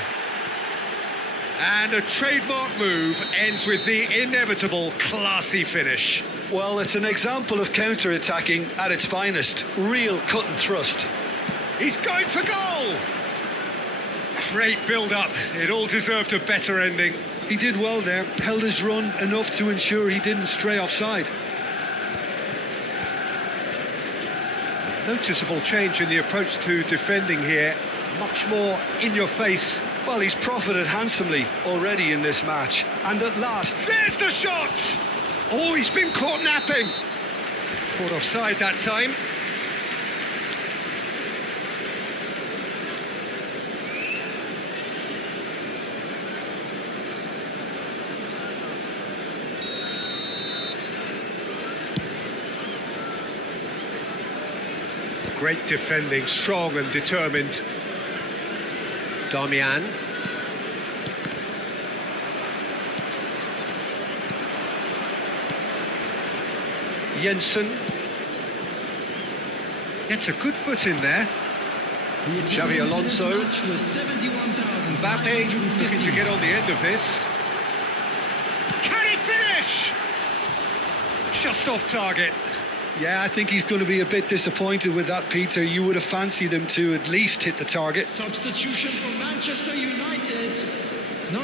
And a trademark move ends with the inevitable classy finish. Well, it's an example of counter-attacking at its finest. Real cut and thrust. He's going for goal! Great build-up. It all deserved a better ending. He did well there, held his run enough to ensure he didn't stray offside. A noticeable change in the approach to defending here. Much more in your face. Well, he's profited handsomely already in this match. And at last... There's the shot! Oh, he's been caught napping. Caught offside that time. Great defending, strong and determined. Damian. Jensen. Gets a good foot in there. Xavi Alonso. Mbappe looking to get on the end of this. Can he finish? Just off target. Yeah, I think he's going to be a bit disappointed with that, Peter. You would have fancied him to at least hit the target. Substitution for Manchester United.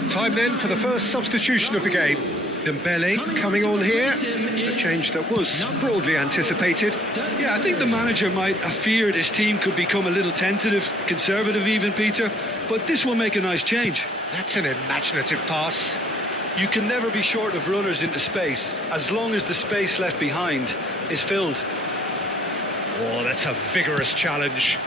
Time then for the first substitution of the game. Dembele coming on here, a change that was broadly anticipated. Yeah, I think the manager might have feared his team could become a little tentative, conservative even, Peter, but this will make a nice change. That's an imaginative pass. You can never be short of runners into space, as long as the space left behind is filled. Oh, that's a vigorous challenge.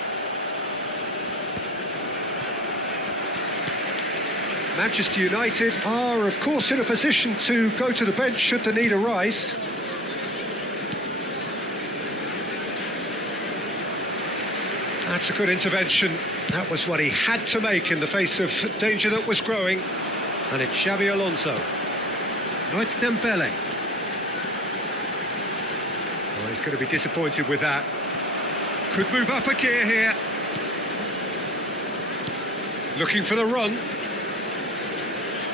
Manchester United are, of course, in a position to go to the bench should the need arise. That's a good intervention. That was what he had to make in the face of danger that was growing. And it's Xavi Alonso. Now it's Dembele. Oh, he's going to be disappointed with that. Could move up a gear here. Looking for the run.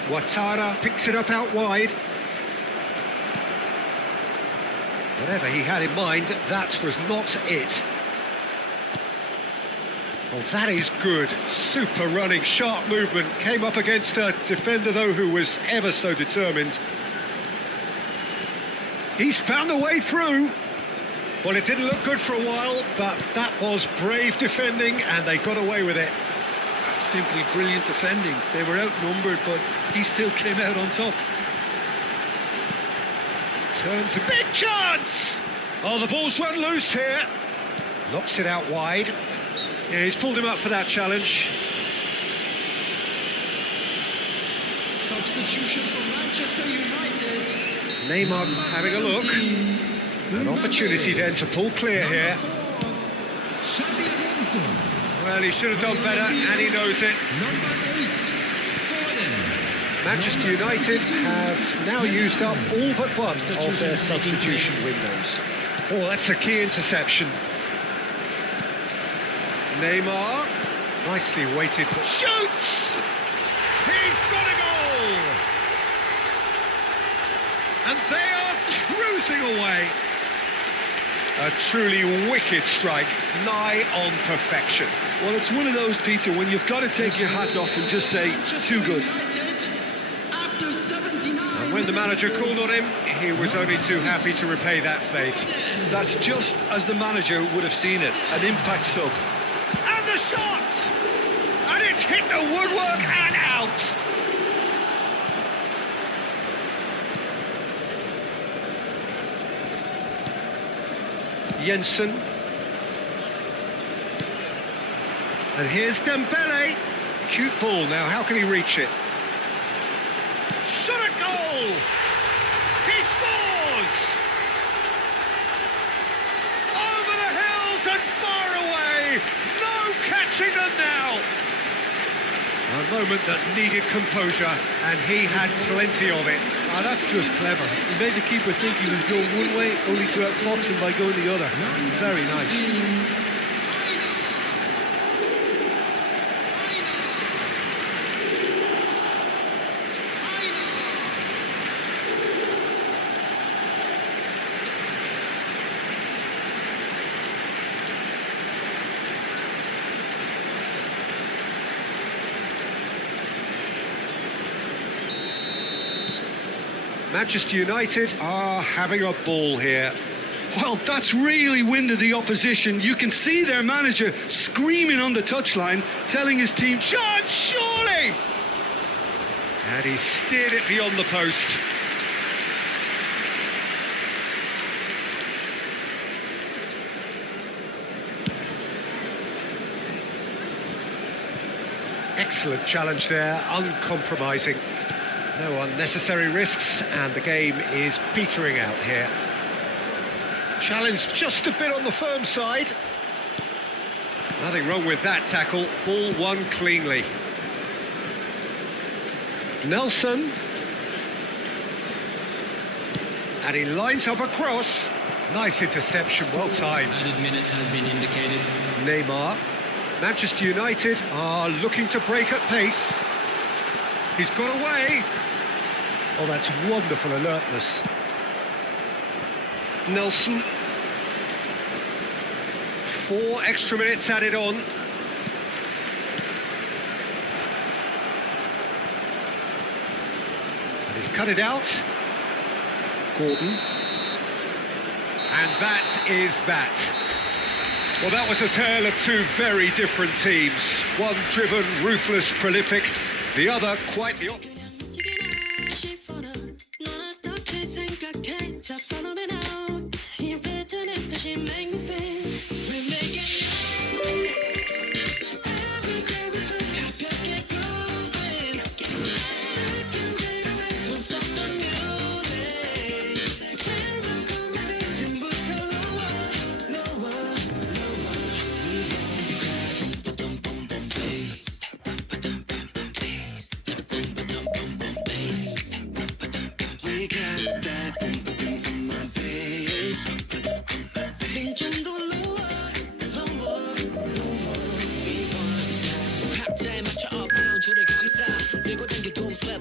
Ouattara picks it up out wide. Whatever he had in mind, that was not it. Oh, that is good. Super running, sharp movement. Came up against a defender, though, who was ever so determined. He's found a way through. Well, it didn't look good for a while, but that was brave defending, and they got away with it. That's simply brilliant defending. They were outnumbered, but he still came out on top. Turns a big chance! Oh, the ball's run loose here. Knocks it out wide. Yeah, he's pulled him up for that challenge. Substitution for Manchester United. Neymar having a look. An opportunity then to pull clear here. Well, he should have done better, and he knows it. Manchester United have now used up all but one of their substitution windows. Oh, that's a key interception. Neymar, nicely weighted, shoots! He's got a goal! And they are cruising away. A truly wicked strike, nigh on perfection. Well, it's one of those, Peter, when you've got to take your hat off and just say, too good. And when the manager called on him, he was only too happy to repay that faith. That's just as the manager would have seen it, an impact sub. And the shot! And it's hit the woodwork and out! Jensen. And here's Dembele. Cute ball now, how can he reach it? Shot a goal! He scores! Over the hills and far away! No catching them now! A moment that needed composure, and he had plenty of it. Ah, that's just clever. He made the keeper think he was going one way, only to outfox him by going the other. Very nice. Manchester United are having a ball here. Well, that's really winded the opposition. You can see their manager screaming on the touchline, telling his team, Chance, surely! And he steered it beyond the post. Excellent challenge there, uncompromising. No unnecessary risks, and the game is petering out here. Challenge just a bit on the firm side. Nothing wrong with that tackle. Ball won cleanly. Nelson. And he lines up a cross. Nice interception, well timed. Added minute has been indicated. Neymar. Manchester United are looking to break at pace. He's got away. Oh, that's wonderful alertness. Nelson. 4 extra minutes added on. And he's cut it out. Gordon. And that is that. Well, that was a tale of two very different teams. One driven, ruthless, prolific. The other quite the opposite.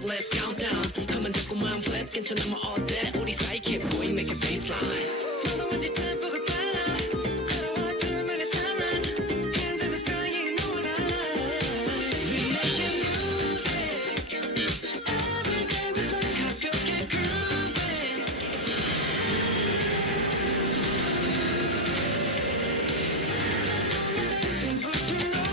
Let's count down. 가만 잡고만 flat 괜찮아 뭐 어때 우리 사이 keep going make a baseline. 너도 왠지 tempo가 빨라. 걸어와 둘만의 timeline. Hands in the sky you know what I like. We making music. Every day we play 가볍게 grooving. Simple to lower.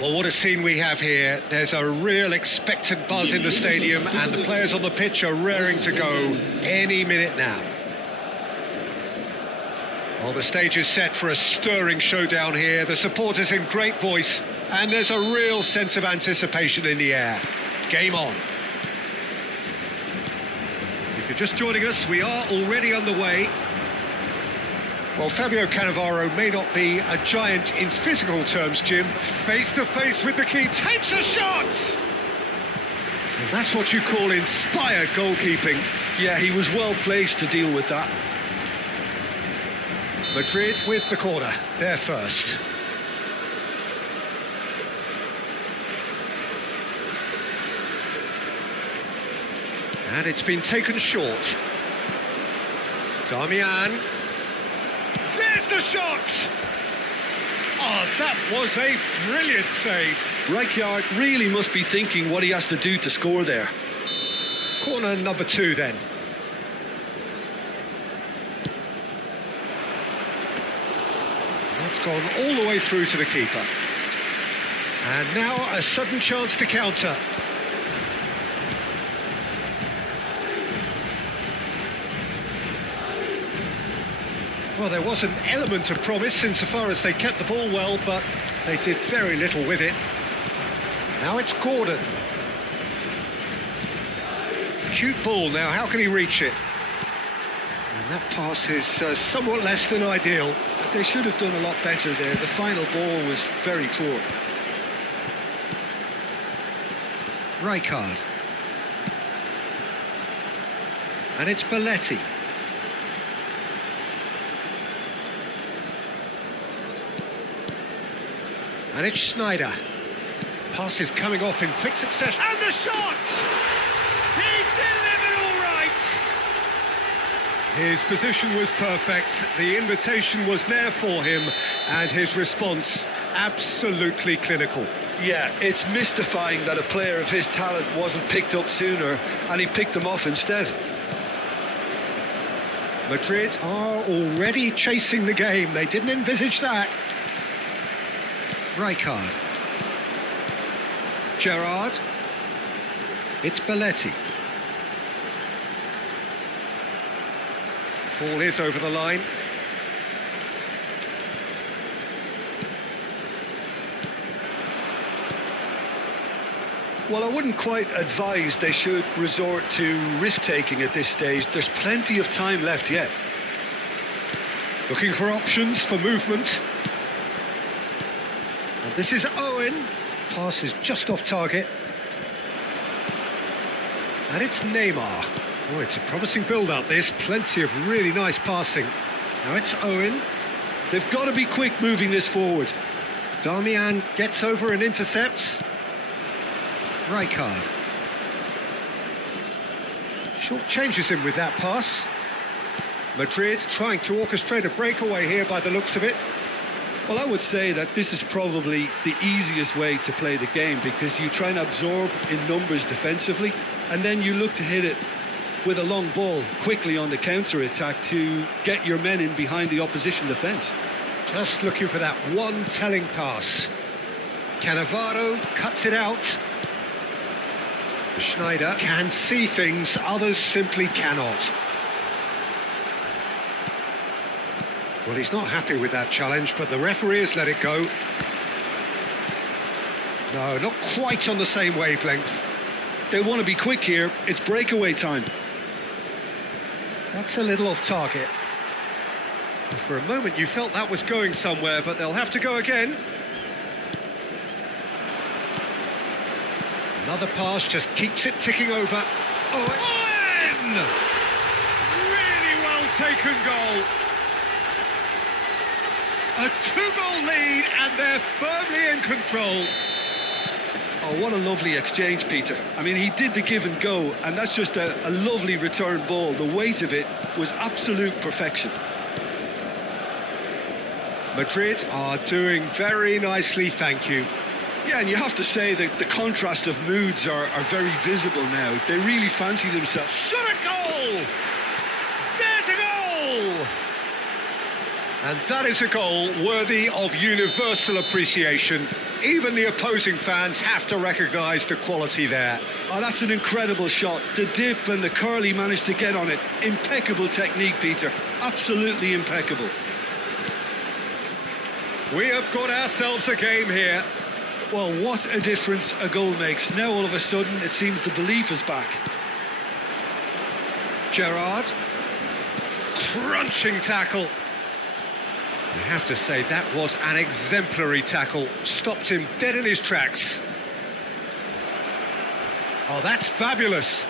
Well, what a scene we have here. There's a real expectant buzz in the stadium, and the players on the pitch are raring to go any minute now. Well, the stage is set for a stirring showdown here. The supporters in great voice, and there's a real sense of anticipation in the air. Game on. If you're just joining us, we are already underway. Well, Fabio Cannavaro may not be a giant in physical terms, Jim. Face to face with the key, takes a shot! And that's what you call inspired goalkeeping. yeah, he was well placed to deal with that. Madrid with the corner, they're first. And it's been taken short. Damian. There's the shot! Oh, that was a brilliant save. Rijkaard really must be thinking what he has to do to score there. Corner number 2 then. That's gone all the way through to the keeper. And now a sudden chance to counter. Well, there was an element of promise insofar as they kept the ball well, but they did very little with it. Now it's Gordon. Cute ball now, how can he reach it? And that pass is somewhat less than ideal. They should have done a lot better there. The final ball was very poor. Rijkaard. And it's Baletti. And it's Schneider. Pass is coming off in quick succession. And the shot! He's delivered all right! His position was perfect. The invitation was there for him. And his response, absolutely clinical. Yeah, it's mystifying that a player of his talent wasn't picked up sooner, and he picked them off instead. Madrid are already chasing the game. They didn't envisage that. Rijkaard. Gerrard. It's Baletti. Ball is over the line. Well, I wouldn't quite advise they should resort to risk-taking at this stage. There's plenty of time left yet. Looking for options for movement. And this is Owen. Pass is just off target. And it's Neymar. Oh, it's a promising build-up, this. Plenty of really nice passing. Now it's Owen. They've got to be quick moving this forward. Darmian gets over and intercepts. Rijkaard. Short changes him with that pass. Madrid trying to orchestrate a breakaway here by the looks of it. Well, I would say that this is probably the easiest way to play the game, because you try and absorb in numbers defensively, and then you look to hit it with a long ball quickly on the counter-attack to get your men in behind the opposition defence. Just looking for that one telling pass. Cannavaro cuts it out. Schneider can see things others simply cannot. Well, he's not happy with that challenge, but the referee has let it go. No, not quite on the same wavelength. They want to be quick here. It's breakaway time. That's a little off target. For a moment you felt that was going somewhere, but they'll have to go again. Another pass just keeps it ticking over. Owen! Really well taken goal. A 2-goal lead, and they're firmly in control. Oh, what a lovely exchange, Peter. I mean, he did the give and go, and that's just a lovely return ball. The weight of it was absolute perfection. Madrid are doing very nicely, thank you. Yeah, and you have to say that the contrast of moods are very visible now. They really fancy themselves. Shot a goal! There's a goal! And that is a goal worthy of universal appreciation. Even the opposing fans have to recognise the quality there. Oh, that's an incredible shot. The dip and the curl he managed to get on it. Impeccable technique, Peter. Absolutely impeccable. We have got ourselves a game here. Well, what a difference a goal makes. Now all of a sudden it seems the belief is back. Gerrard. Crunching tackle. You have to say that was an exemplary tackle. Stopped him dead in his tracks. Oh, that's fabulous.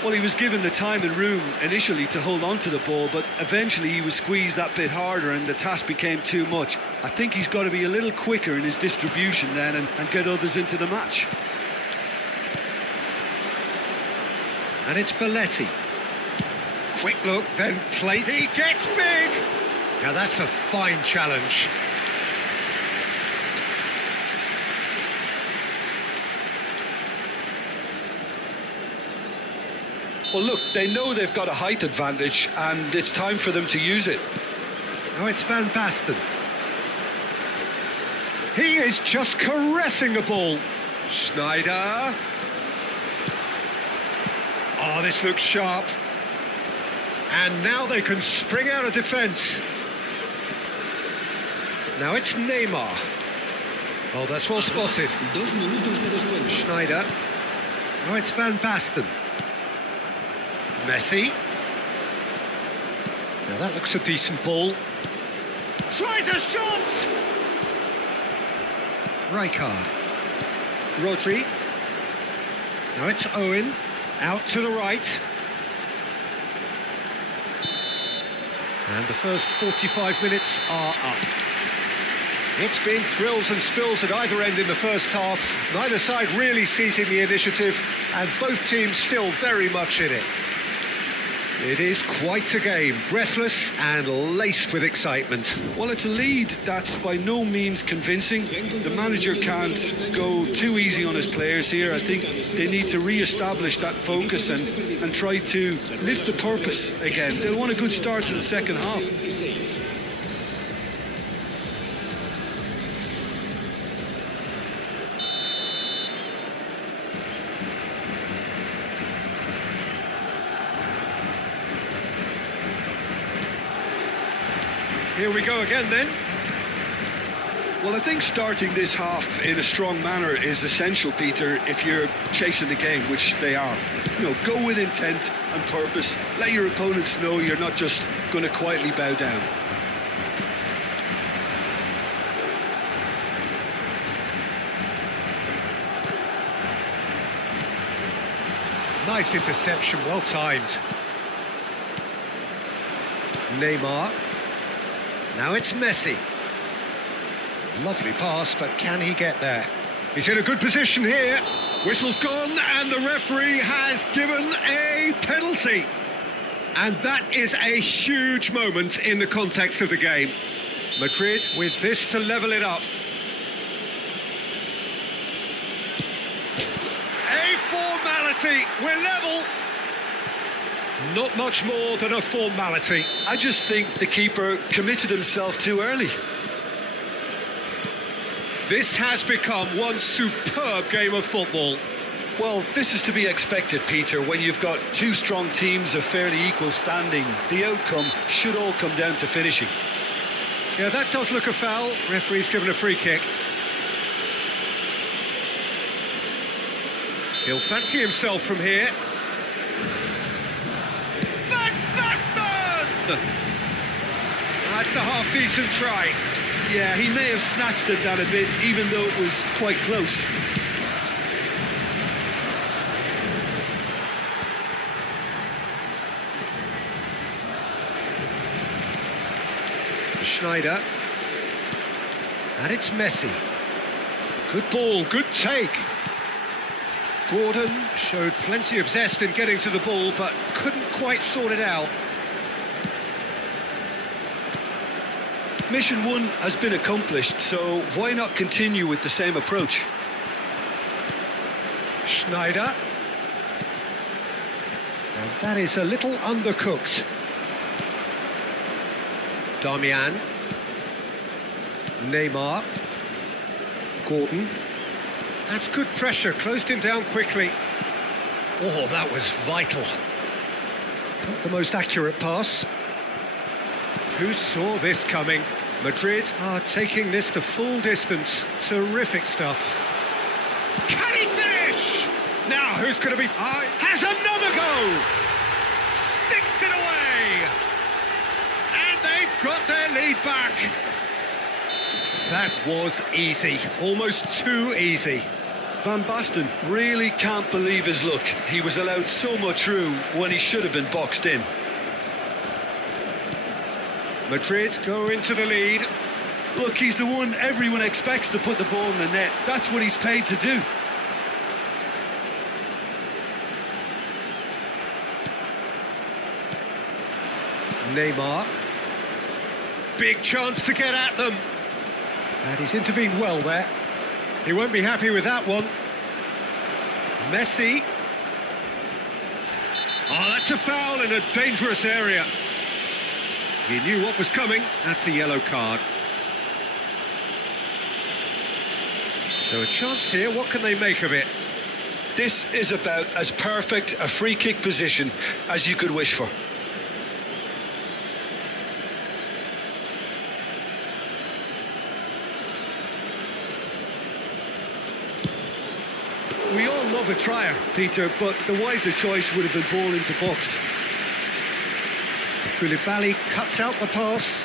Well, he was given the time and room initially to hold on to the ball, but eventually he was squeezed that bit harder and the task became too much. I think he's got to be a little quicker in his distribution then and get others into the match. And it's Baletti. Quick look, then plate. He gets big! Now that's a fine challenge. Well, look, they know they've got a height advantage and it's time for them to use it. Now it's Van Basten. He is just caressing the ball. Schneider. Oh, this looks sharp. And now they can spring out of defence. Now it's Neymar. Oh, that's well spotted. 2 minutos de descuento. Schneider. Now it's Van Basten. Messi. Now that looks a decent ball. Tries a shot! Rijkaard. Rodri. Now it's Owen. Out to the right. And the first 45 minutes are up. It's been thrills and spills at either end in the first half. Neither side really seizing the initiative, and both teams still very much in it. It is quite a game, breathless and laced with excitement. Well, it's a lead that's by no means convincing. The manager can't go too easy on his players here. I think they need to re-establish that focus and try to lift the purpose again. They'll want a good start to the second half. Here we go again then. Well, I think starting this half in a strong manner is essential, Peter, if you're chasing the game, which they are. You know, go with intent and purpose. Let your opponents know you're not just going to quietly bow down. Nice interception, well timed. Neymar. Now it's Messi. Lovely pass, but can he get there? He's in a good position here. Whistle's gone, and the referee has given a penalty. And that is a huge moment in the context of the game. Madrid with this to level it up. A formality. We're level. Not much more than a formality. I just think the keeper committed himself too early. This has become one superb game of football. Well, this is to be expected, Peter, when you've got two strong teams of fairly equal standing. The outcome should all come down to finishing. Yeah, that does look a foul. Referee's given a free kick. He'll fancy himself from here. That's a half-decent try. Yeah, he may have snatched at that a bit, even though it was quite close. Schneider. And it's Messi. Good ball, good take. Gordon showed plenty of zest in getting to the ball, but couldn't quite sort it out. Mission 1 has been accomplished, so why not continue with the same approach? Schneider. And that is a little undercooked. Darmian. Neymar. Gordon. That's good pressure, closed him down quickly. Oh, that was vital. Not the most accurate pass. Who saw this coming? Madrid are taking this to full distance. Terrific stuff. Can he finish? Now, who's going to be... has another go! Sticks it away! And they've got their lead back. That was easy, almost too easy. Van Basten really can't believe his luck. He was allowed so much room when he should have been boxed in. Madrid go into the lead. Look, he's the one everyone expects to put the ball in the net. That's what he's paid to do. Neymar. Big chance to get at them. And he's intervened well there. He won't be happy with that one. Messi. Oh, that's a foul in a dangerous area. He knew what was coming. That's a yellow card. So a chance here, what can they make of it? This is about as perfect a free kick position as you could wish for. We all love a trier, Peter, but the wiser choice would have been ball into box. Koulibaly cuts out the pass.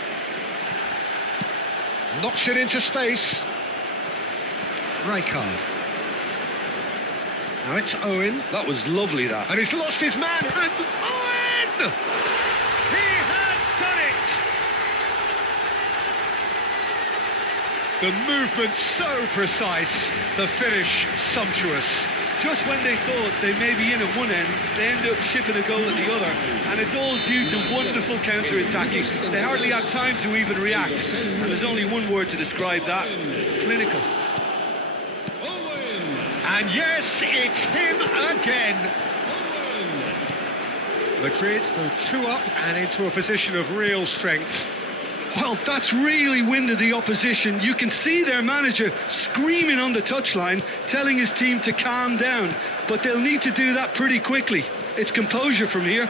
Knocks it into space. Rijkaard. Now it's Owen. That was lovely, that. And he's lost his man. And Owen! He has done it! The movement so precise. The finish sumptuous. Just when they thought they may be in at one end, they end up shipping a goal at the other, and it's all due to wonderful counter-attacking. They hardly had time to even react, and there's only one word to describe that: clinical. And yes, it's him again. Madrid go 2 up and into a position of real strength. Well, that's really winded the opposition. You can see their manager screaming on the touchline, telling his team to calm down, but they'll need to do that pretty quickly. It's composure from here.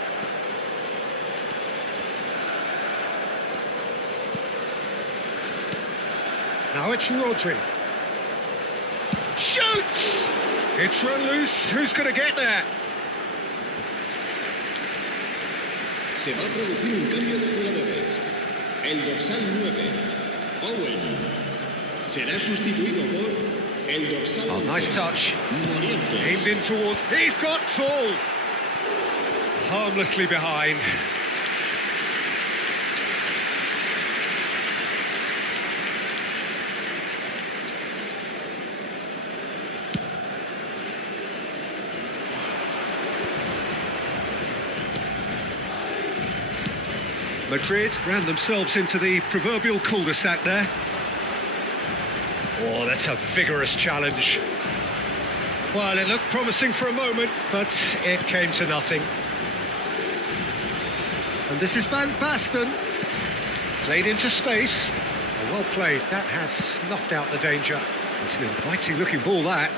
Now it's Rodri. Shoots! It's run loose. Who's going to get there? Se va a producir un cambio de jugadores. El dorsal 9, Owen, será sustituido por el dorsal 11. Oh, nice touch. Morientes. Aimed in towards... He's got full! Harmlessly behind. Madrid ran themselves into the proverbial cul-de-sac there. Oh, that's a vigorous challenge. Well, it looked promising for a moment, but it came to nothing. And this is Van Basten. Played into space. Oh, well played. That has snuffed out the danger. It's an inviting-looking ball, that.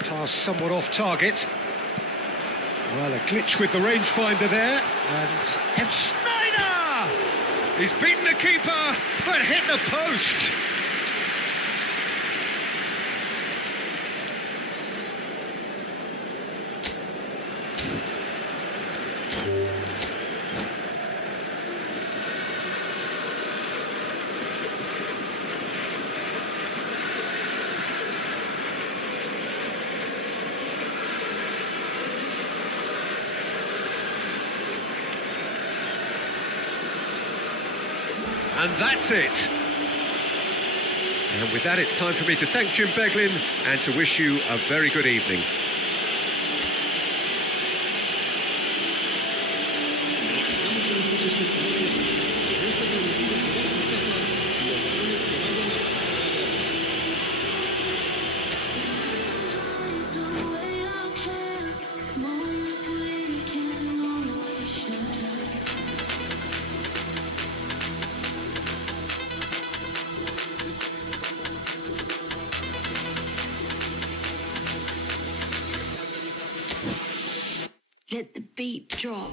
Pass somewhat off target. Well, a glitch with the rangefinder there, and Schneider! He's beaten the keeper, but hit the post. And that's it. And with that, it's time for me to thank Jim Beglin and to wish you a very good evening. Let the beat drop.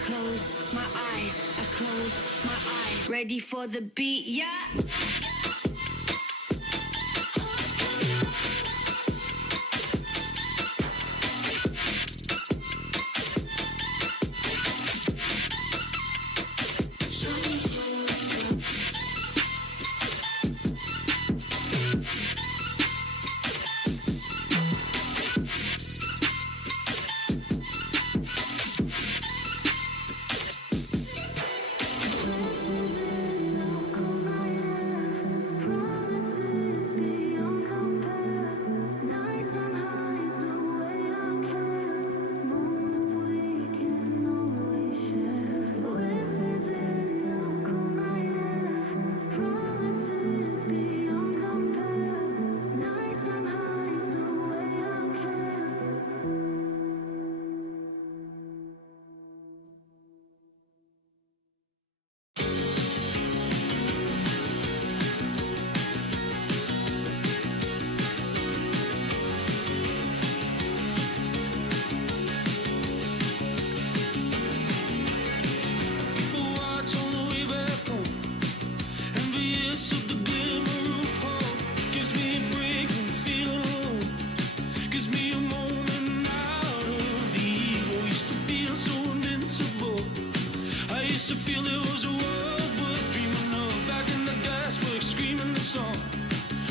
Close my eyes, I close my eyes. Ready for the beat, yeah. To feel